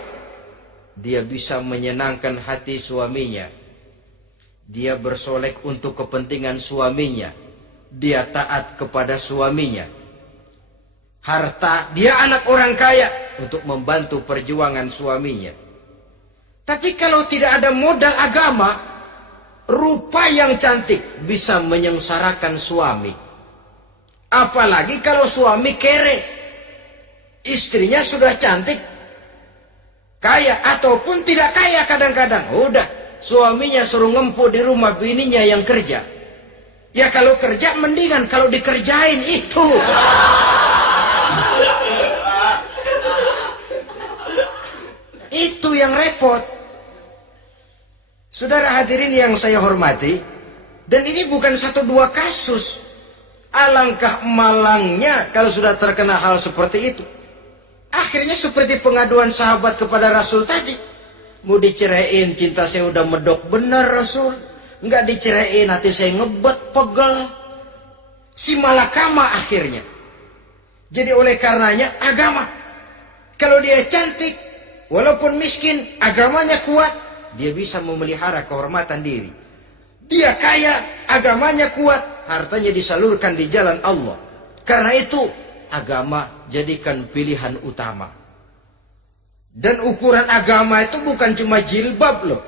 dia bisa menyenangkan hati suaminya. Dia bersolek untuk kepentingan suaminya. Dia taat kepada suaminya. Harta, dia anak orang kaya untuk membantu perjuangan suaminya. Tapi kalau tidak ada modal agama, rupa yang cantik bisa menyengsarakan suami. Apalagi kalau suami kere. Istrinya sudah cantik, kaya ataupun tidak kaya kadang-kadang. Udah, suaminya suruh ngempu di rumah, bininya yang kerja. Ya kalau kerja mendingan kalau dikerjain itu. Itu yang repot. Saudara hadirin yang saya hormati, dan ini bukan satu dua kasus. Alangkah malangnya kalau sudah terkena hal seperti itu. Akhirnya seperti pengaduan sahabat kepada Rasul tadi. Mau diceraiin, cinta saya udah medok bener Rasul. Enggak diceraiin, hati saya ngebet, pegel. Si malakama akhirnya. Jadi oleh karenanya agama. Kalau dia cantik, walaupun miskin, agamanya kuat, dia bisa memelihara kehormatan diri. Dia kaya, agamanya kuat, hartanya disalurkan di jalan Allah. Karena itu, agama jadikan pilihan utama. Dan ukuran agama itu bukan cuma jilbab loh.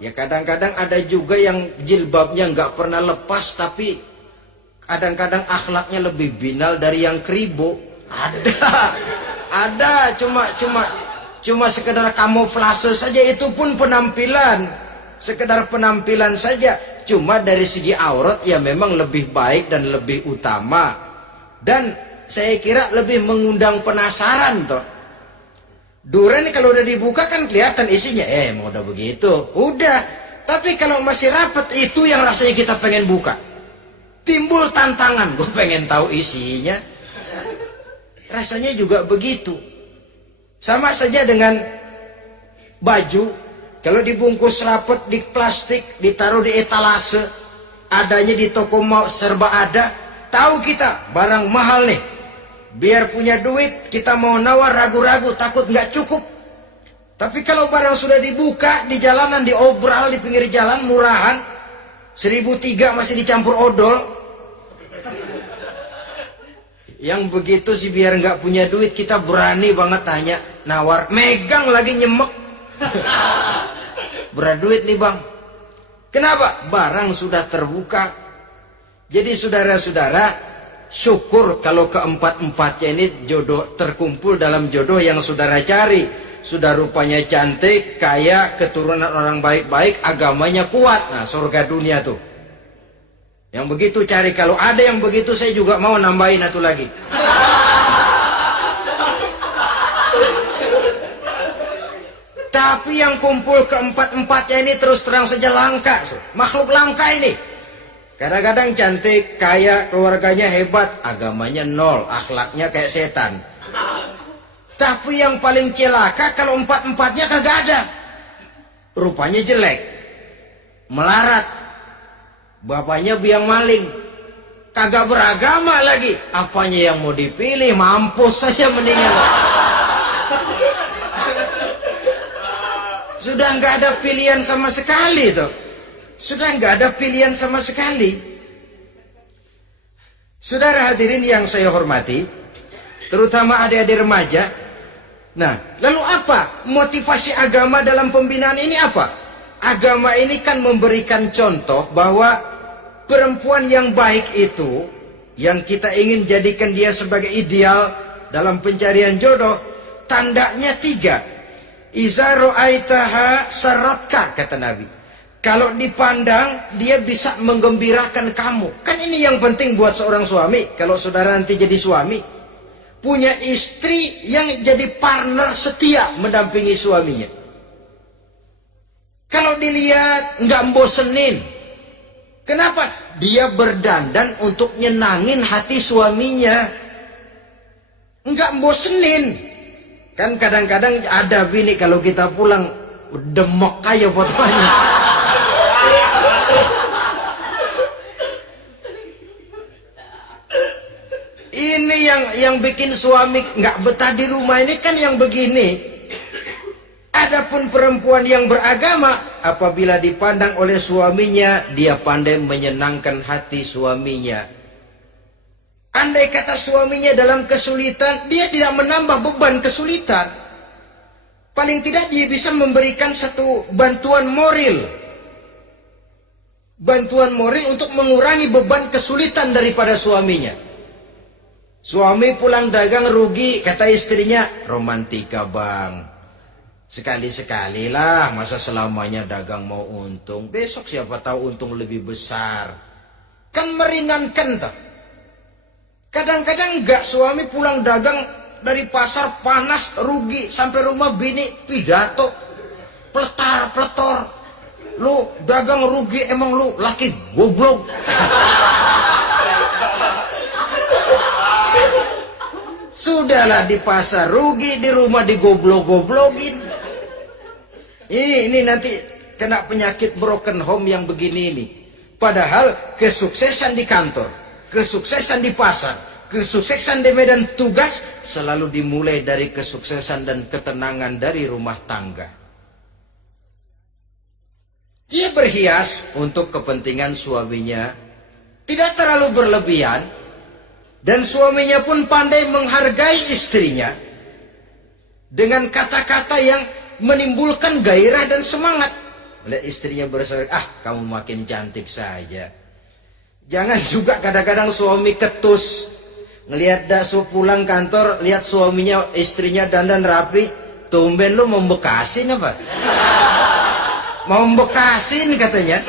Ya kadang-kadang ada juga yang jilbabnya nggak pernah lepas, tapi kadang-kadang akhlaknya lebih binal dari yang keribo. Ada cuma sekedar kamuflase saja, itu pun penampilan, sekedar penampilan saja. Cuma dari segi aurat ya memang lebih baik dan lebih utama, dan saya kira lebih mengundang penasaran toh. Duren kalau udah dibuka kan kelihatan isinya, mau udah begitu, udah. Tapi kalau masih rapat, itu yang rasanya kita pengen buka. Timbul tantangan, gue pengen tahu isinya. Rasanya juga begitu. Sama saja dengan baju, kalau dibungkus rapat di plastik, ditaruh di etalase, adanya di toko mau serba ada, tahu kita barang mahal nih. Biar punya duit, kita mau nawar ragu-ragu, takut nggak cukup. Tapi kalau barang sudah dibuka di jalanan, diobral di pinggir jalan, murahan, 1.003 masih dicampur odol. Yang begitu sih biar nggak punya duit, kita berani banget tanya, nawar, megang lagi nyemek. Berduit nih bang. Kenapa? Barang sudah terbuka. Jadi saudara-saudara, syukur kalau keempat-empatnya ini jodoh terkumpul dalam jodoh yang saudara cari. Sudah rupanya cantik, kaya, keturunan orang baik-baik, agamanya kuat. Nah, surga dunia tuh. Yang begitu cari. Kalau ada yang begitu, saya juga mau nambahin satu lagi. Tapi yang kumpul keempat-empatnya ini terus terang saja langka. Makhluk langka ini. Kadang-kadang cantik, kaya, keluarganya hebat, agamanya nol, akhlaknya kayak setan. Tapi yang paling celaka kalau empat-empatnya kagak ada. Rupanya jelek, melarat, bapaknya biang maling, kagak beragama lagi. Apanya yang mau dipilih? Mampus saja mendingan. Sudah nggak ada pilihan sama sekali tuh. Sudah nggak ada pilihan sama sekali. Saudara hadirin yang saya hormati, terutama adik-adik remaja. Nah, lalu apa motivasi agama dalam pembinaan ini apa? Agama ini kan memberikan contoh bahwa perempuan yang baik itu, yang kita ingin jadikan dia sebagai ideal dalam pencarian jodoh, tandanya 3. Iza ra'aitaha saratka, kata Nabi. Kalau dipandang, dia bisa menggembirakan kamu. Kan ini yang penting buat seorang suami. Kalau saudara nanti jadi suami, punya istri yang jadi partner setia mendampingi suaminya. Kalau dilihat nggak bosenin. Kenapa? Dia berdandan untuk nyenangin hati suaminya. Nggak bosenin. Kan kadang-kadang ada bini kalau kita pulang demok aja fotonya. Ini yang bikin suami nggak betah di rumah ini kan yang begini. Adapun perempuan yang beragama, apabila dipandang oleh suaminya, dia pandai menyenangkan hati suaminya. Andai kata suaminya dalam kesulitan, dia tidak menambah beban kesulitan. Paling tidak dia bisa memberikan satu bantuan moral. Bantuan moral untuk mengurangi beban kesulitan daripada suaminya. Suami pulang dagang rugi, kata istrinya, romantika bang. Sekali-sekali lah, masa selamanya dagang mau untung. Besok siapa tahu untung lebih besar. Kan meringankan toh. Kadang-kadang enggak, suami pulang dagang dari pasar panas, rugi, sampai rumah bini pidato, pletar-pletor. Lu dagang rugi, emang lu laki goblok. Sudahlah di pasar rugi, di rumah digoblok-goblokin. Ini nanti kena penyakit broken home yang begini ini. Padahal kesuksesan di kantor, kesuksesan di pasar, kesuksesan di medan tugas selalu dimulai dari kesuksesan dan ketenangan dari rumah tangga. Dia berhias untuk kepentingan suaminya, tidak terlalu berlebihan, dan suaminya pun pandai menghargai istrinya dengan kata-kata yang menimbulkan gairah dan semangat. Lihat istrinya bersorak, kamu makin cantik saja. Jangan juga kadang-kadang suami ketus. Ngelihat dasu pulang kantor, lihat suaminya, istrinya dandan rapi. Tumben lu membekasin apa? Mau membekasin katanya.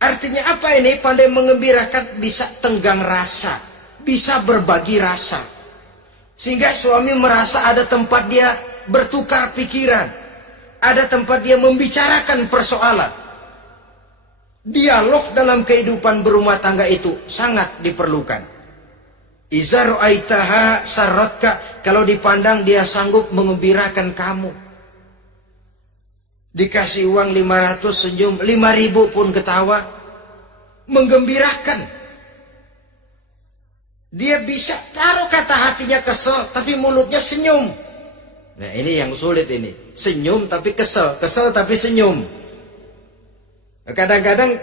Artinya apa ini? Pandai mengembirakan, bisa tenggang rasa, bisa berbagi rasa. Sehingga suami merasa ada tempat dia bertukar pikiran. Ada tempat dia membicarakan persoalan. Dialog dalam kehidupan berumah tangga itu sangat diperlukan. Iza ra'aitaha sarratka, kalau dipandang dia sanggup mengembirakan kamu. Dikasih uang 500 senyum, 5.000 pun ketawa. Menggembirakan. Dia bisa taruh kata hatinya kesel, tapi mulutnya senyum. Nah ini yang sulit ini. Senyum tapi kesel, kesel tapi senyum. Kadang-kadang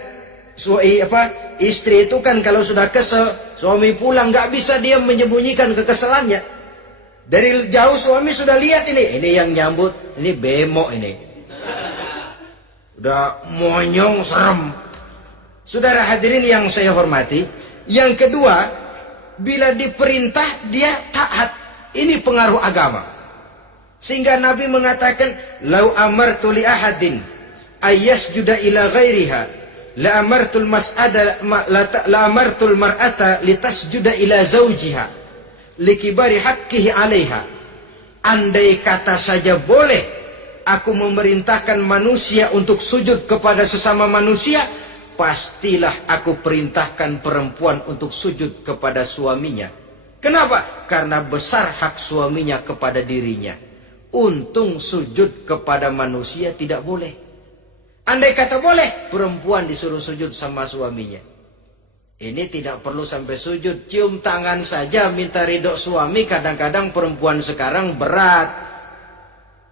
istri itu kan kalau sudah kesel, suami pulang nggak bisa dia menyembunyikan kekesalannya. Dari jauh suami sudah lihat ini yang nyambut, ini bemo ini. Udah monyong serem. Saudara hadirin yang saya hormati, yang kedua, bila diperintah dia taat. Ini pengaruh agama. Sehingga Nabi mengatakan, "Lau amartu li ahadin ayyasjuda ila ghairiha, la amartul mar'ata litasjuda ila zawjiha, likibari haqqihi 'alaiha." Andai kata saja boleh aku memerintahkan manusia untuk sujud kepada sesama manusia, pastilah aku perintahkan perempuan untuk sujud kepada suaminya. Kenapa? Karena besar hak suaminya kepada dirinya. Untung sujud kepada manusia tidak boleh. Andai kata boleh, perempuan disuruh sujud sama suaminya. Ini tidak perlu sampai sujud, cium tangan saja minta ridho suami. Kadang-kadang perempuan sekarang berat.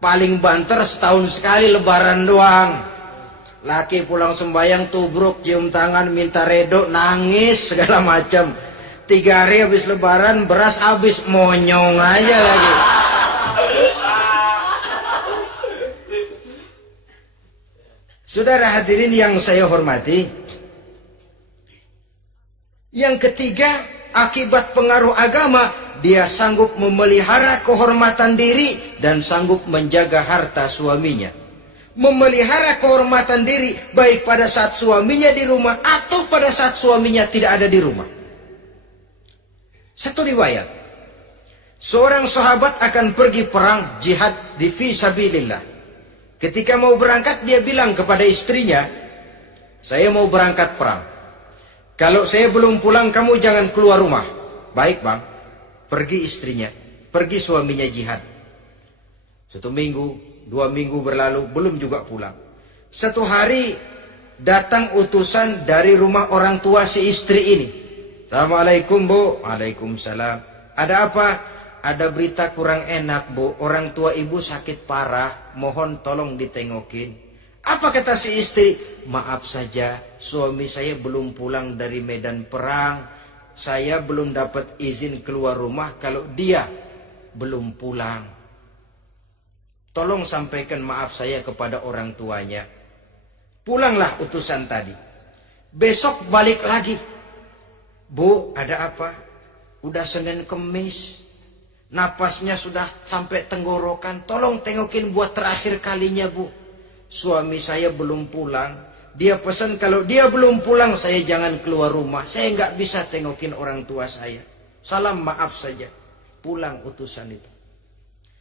Paling banter setahun sekali lebaran doang. Laki pulang sembahyang tubruk, cium tangan, minta redo, nangis segala macam. 3 hari habis lebaran, beras habis, monyong aja lagi. Saudara hadirin yang saya hormati, yang ketiga, akibat pengaruh agama, dia sanggup memelihara kehormatan diri dan sanggup menjaga harta suaminya. Memelihara kehormatan diri baik pada saat suaminya di rumah atau pada saat suaminya tidak ada di rumah. Satu riwayat, Seorang sahabat akan pergi perang jihad di fisabilillah. Ketika mau berangkat dia bilang kepada istrinya, saya mau berangkat perang. Kalau saya belum pulang kamu jangan keluar rumah. Baik bang. Pergi istrinya, pergi suaminya jihad. 1 minggu, 2 minggu berlalu, belum juga pulang. Satu hari datang utusan dari rumah orang tua si istri ini. Assalamualaikum bu. Waalaikumsalam. Ada apa? Ada berita kurang enak bu. Orang tua ibu sakit parah. Mohon tolong ditengokin. Apa kata si istri? Maaf saja, suami saya belum pulang dari medan perang. Saya belum dapat izin keluar rumah kalau dia belum pulang. Tolong sampaikan maaf saya kepada orang tuanya. Pulanglah utusan tadi. Besok balik lagi. Bu, ada apa? Udah Senin Kemis. Napasnya sudah sampai tenggorokan. Tolong tengokin buat terakhir kalinya bu. Suami saya belum pulang. Dia pesan kalau dia belum pulang saya jangan keluar rumah. Saya nggak bisa tengokin orang tua saya. Salam maaf saja. Pulang utusan itu.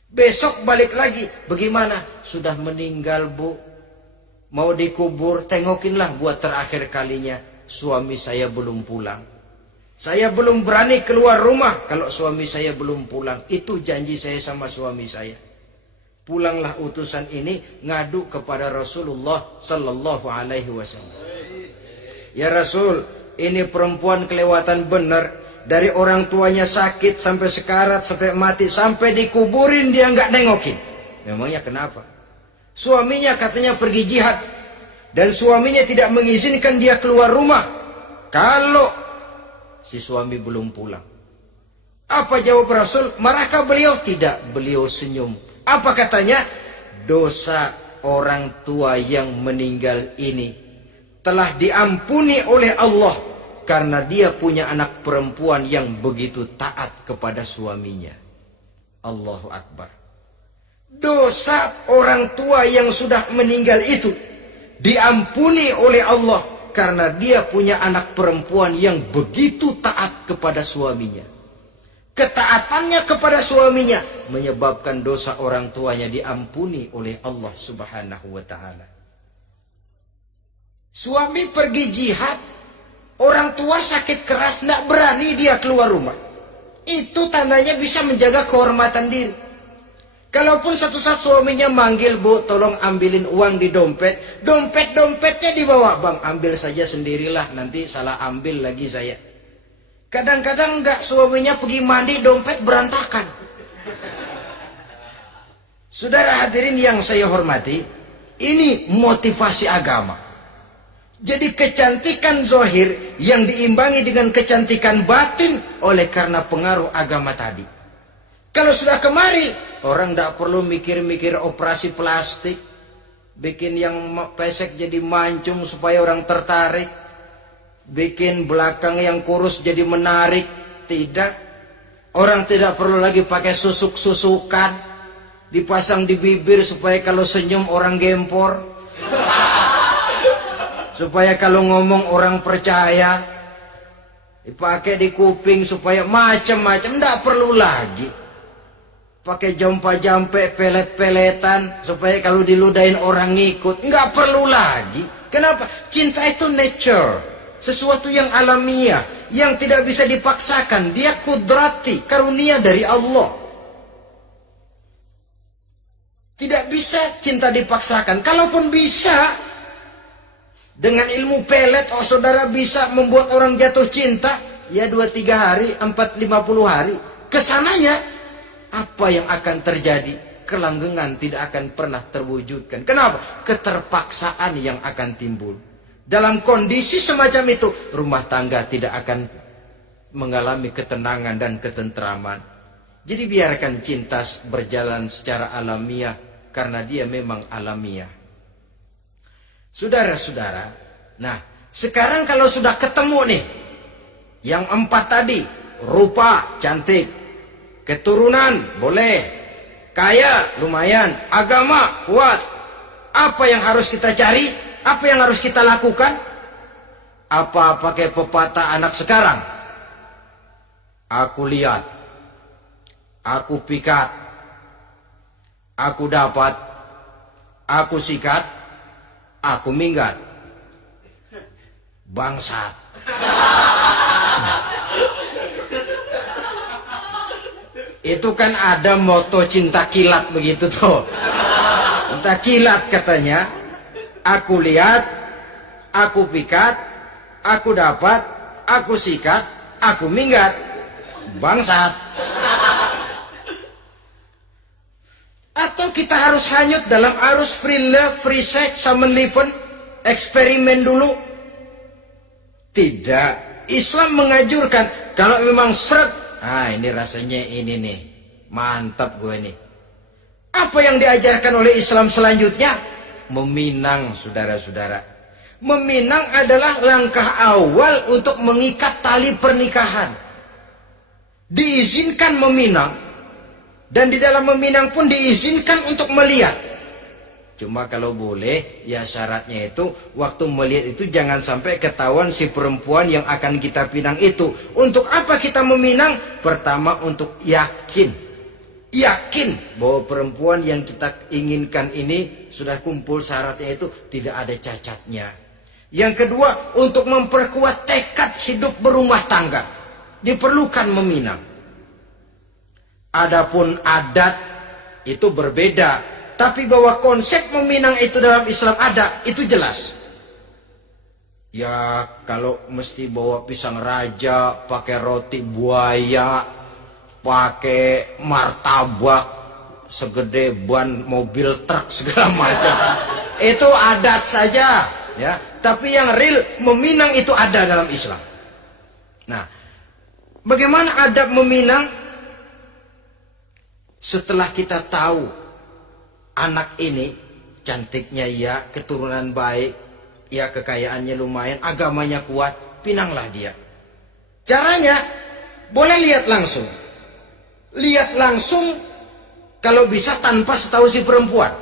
Besok balik lagi. Bagaimana? Sudah meninggal bu. Mau dikubur. Tengokinlah buat terakhir kalinya. Suami saya belum pulang. Saya belum berani keluar rumah kalau suami saya belum pulang. Itu janji saya sama suami saya. Pulanglah utusan ini ngadu kepada Rasulullah sallallahu alaihi wasallam. Ya Rasul, ini perempuan kelewatan benar. Dari orang tuanya sakit sampai sekarat, sampai mati, sampai dikuburin dia nggak nengokin. Memangnya kenapa? Suaminya katanya pergi jihad. Dan suaminya tidak mengizinkan dia keluar rumah kalau si suami belum pulang. Apa jawab Rasul? Marahkah beliau? Tidak, beliau senyum. Apa katanya? Dosa orang tua yang meninggal ini telah diampuni oleh Allah karena dia punya anak perempuan yang begitu taat kepada suaminya. Allahu Akbar. Dosa orang tua yang sudah meninggal itu diampuni oleh Allah karena dia punya anak perempuan yang begitu taat kepada suaminya. Ketaatannya kepada suaminya menyebabkan dosa orang tuanya diampuni oleh Allah Subhanahu wa ta'ala. Suami pergi jihad, orang tua sakit keras, tidak berani dia keluar rumah. Itu tandanya bisa menjaga kehormatan diri. Kalaupun satu saat suaminya manggil, bu tolong ambilin uang di dompet. Dompetnya dibawa, bang ambil saja sendirilah, nanti salah ambil lagi saya. Kadang-kadang enggak, suaminya pergi mandi, dompet berantakan. Saudara hadirin yang saya hormati, ini motivasi agama. Jadi kecantikan zahir yang diimbangi dengan kecantikan batin oleh karena pengaruh agama tadi. Kalau sudah kemari, orang tidak perlu mikir-mikir operasi plastik, bikin yang pesek jadi mancung supaya orang tertarik. Bikin belakang yang kurus jadi menarik. Tidak. Orang tidak perlu lagi pakai susuk-susukan, dipasang di bibir supaya kalau senyum orang gempor, supaya kalau ngomong orang percaya, dipakai di kuping supaya macam-macam. Tidak perlu lagi pakai jompa-jampe, pelet-peletan supaya kalau diludahin orang ngikut. Nggak perlu lagi. Kenapa? Cinta itu nature, sesuatu yang alamiah, yang tidak bisa dipaksakan. Dia kudrati, karunia dari Allah. Tidak bisa cinta dipaksakan. Kalaupun bisa, dengan ilmu pelet, oh saudara bisa membuat orang jatuh cinta, ya 2-3 hari, 4-50 hari. Kesananya, apa yang akan terjadi? Kelanggengan tidak akan pernah terwujudkan. Kenapa? Keterpaksaan yang akan timbul. Dalam kondisi semacam itu, rumah tangga tidak akan mengalami ketenangan dan ketentraman. Jadi biarkan cinta berjalan secara alamiah, karena dia memang alamiah. Saudara-saudara, nah sekarang kalau sudah ketemu nih, yang 4 tadi, rupa cantik, keturunan boleh, kaya lumayan, agama kuat. Apa yang harus kita cari? Apa yang harus kita lakukan? Apa pakai pepatah anak sekarang? Aku lihat aku pikat, aku dapat, aku sikat, aku minggat. Bangsat. Itu kan ada moto cinta kilat begitu tuh. Cinta kilat katanya. Aku lihat, aku pikat, aku dapat, aku sikat, aku minggat. Bangsat. Atau kita harus hanyut dalam arus free love, free sex, samenleven, eksperimen dulu? Tidak. Islam menganjurkan kalau memang seret, ini rasanya ini nih, mantap gue nih. Apa yang diajarkan oleh Islam selanjutnya? Meminang, saudara-saudara. Meminang adalah langkah awal untuk mengikat tali pernikahan. Diizinkan meminang, dan di dalam meminang pun diizinkan untuk melihat. Cuma kalau boleh, ya syaratnya itu waktu melihat itu jangan sampai ketahuan si perempuan yang akan kita pinang itu. Untuk apa kita meminang? Pertama untuk yakin bahwa perempuan yang kita inginkan ini sudah kumpul syaratnya itu, tidak ada cacatnya. Yang kedua, untuk memperkuat tekad hidup berumah tangga, diperlukan meminang. Adapun adat itu berbeda, tapi bahwa konsep meminang itu dalam Islam ada, itu jelas. Ya kalau mesti bawa pisang raja, pakai roti buaya, pakai martabak segede ban mobil truk segala macam, itu adat saja, ya. Tapi yang real meminang itu ada dalam Islam. Nah, bagaimana adab meminang? Setelah kita tahu anak ini cantiknya ya, keturunan baik, ya kekayaannya lumayan, agamanya kuat, pinanglah dia. Caranya boleh lihat langsung. Lihat langsung kalau bisa tanpa setahu si perempuan.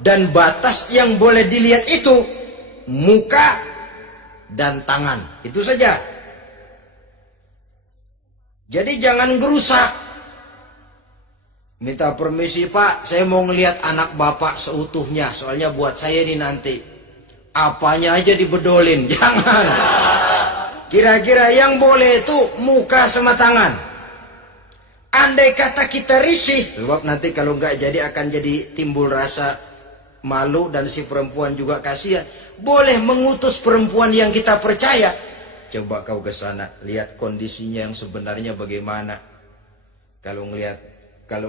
Dan batas yang boleh dilihat itu muka dan tangan. Itu saja. Jadi jangan gerusak. Minta permisi, Pak, saya mau ngelihat anak bapak seutuhnya, soalnya buat saya ini nanti. Apanya aja dibedolin, jangan. Kira-kira yang boleh itu muka sama tangan. Andai kata kita risih, sebab nanti kalau nggak jadi akan jadi timbul rasa malu dan si perempuan juga kasihan. Boleh mengutus perempuan yang kita percaya. Coba kau ke sana, lihat kondisinya yang sebenarnya bagaimana. Kalau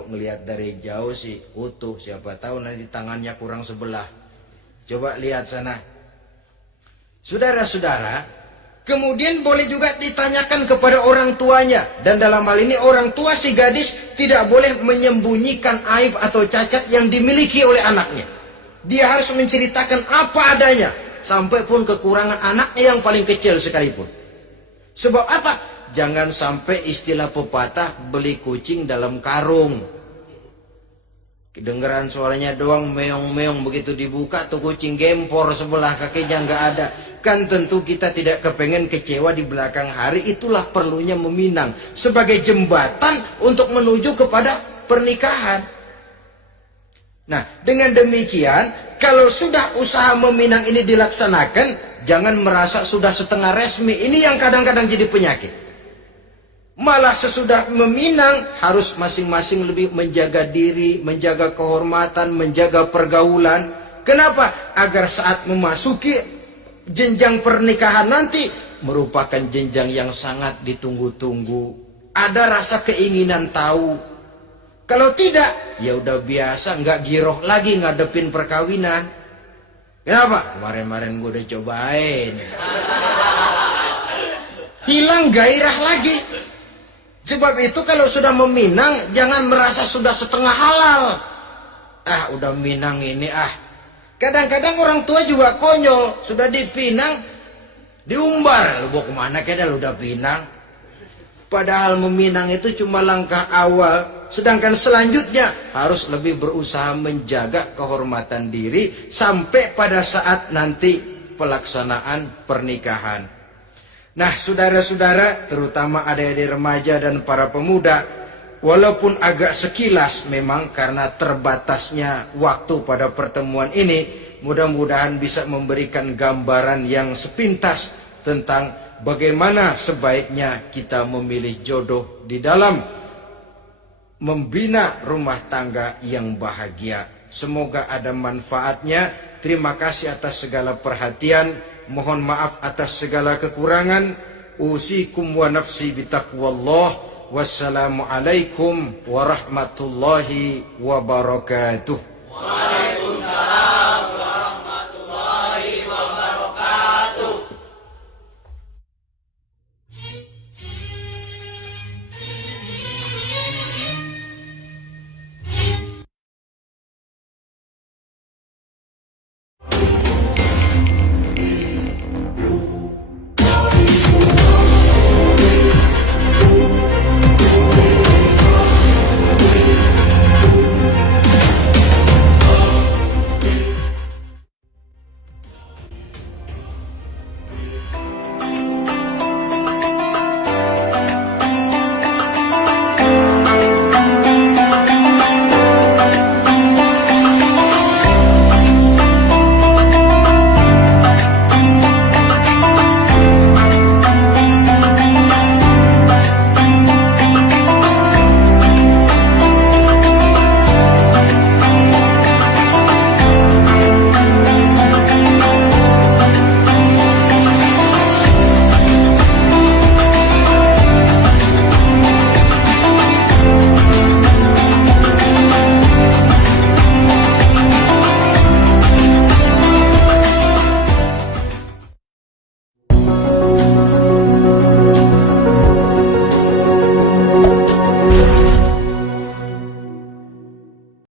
ngelihat dari jauh sih utuh, siapa tahu nanti tangannya kurang sebelah. Coba lihat sana. Saudara-saudara, kemudian boleh juga ditanyakan kepada orang tuanya. Dan dalam hal ini orang tua si gadis tidak boleh menyembunyikan aib atau cacat yang dimiliki oleh anaknya. Dia harus menceritakan apa adanya, sampai pun kekurangan anaknya yang paling kecil sekalipun. Sebab apa? Jangan sampai istilah pepatah beli kucing dalam karung. Kedengeran suaranya doang meong-meong, begitu dibuka tuh kucing gempor sebelah kakinya nggak ada. Kan tentu kita tidak kepengen kecewa di belakang hari. Itulah perlunya meminang sebagai jembatan untuk menuju kepada pernikahan. Nah, dengan demikian, kalau sudah usaha meminang ini dilaksanakan, jangan merasa sudah setengah resmi. Ini yang kadang-kadang jadi penyakit. Malah sesudah meminang harus masing-masing lebih menjaga diri, menjaga kehormatan, menjaga pergaulan. Kenapa? Agar saat memasuki jenjang pernikahan nanti merupakan jenjang yang sangat ditunggu-tunggu. Ada rasa keinginan tahu. Kalau tidak, ya udah biasa, nggak giroh lagi ngadepin perkawinan. Kenapa? Kemarin-kemarin gue udah cobain. Hilang gairah lagi. Sebab itu kalau sudah meminang, jangan merasa sudah setengah halal. Udah minang ini Kadang-kadang orang tua juga konyol. Sudah dipinang, diumbar. Lu mau kemana kayaknya lu udah pinang. Padahal meminang itu cuma langkah awal. Sedangkan selanjutnya harus lebih berusaha menjaga kehormatan diri sampai pada saat nanti pelaksanaan pernikahan. Nah, saudara-saudara, terutama adik-adik remaja dan para pemuda, walaupun agak sekilas memang karena terbatasnya waktu pada pertemuan ini, mudah-mudahan bisa memberikan gambaran yang sepintas tentang bagaimana sebaiknya kita memilih jodoh di dalam membina rumah tangga yang bahagia. Semoga ada manfaatnya. Terima kasih atas segala perhatian. Mohon maaf atas segala kekurangan. Usikum wa nafsi bitaqwallah. Wassalamualaikum warahmatullahi wabarakatuh.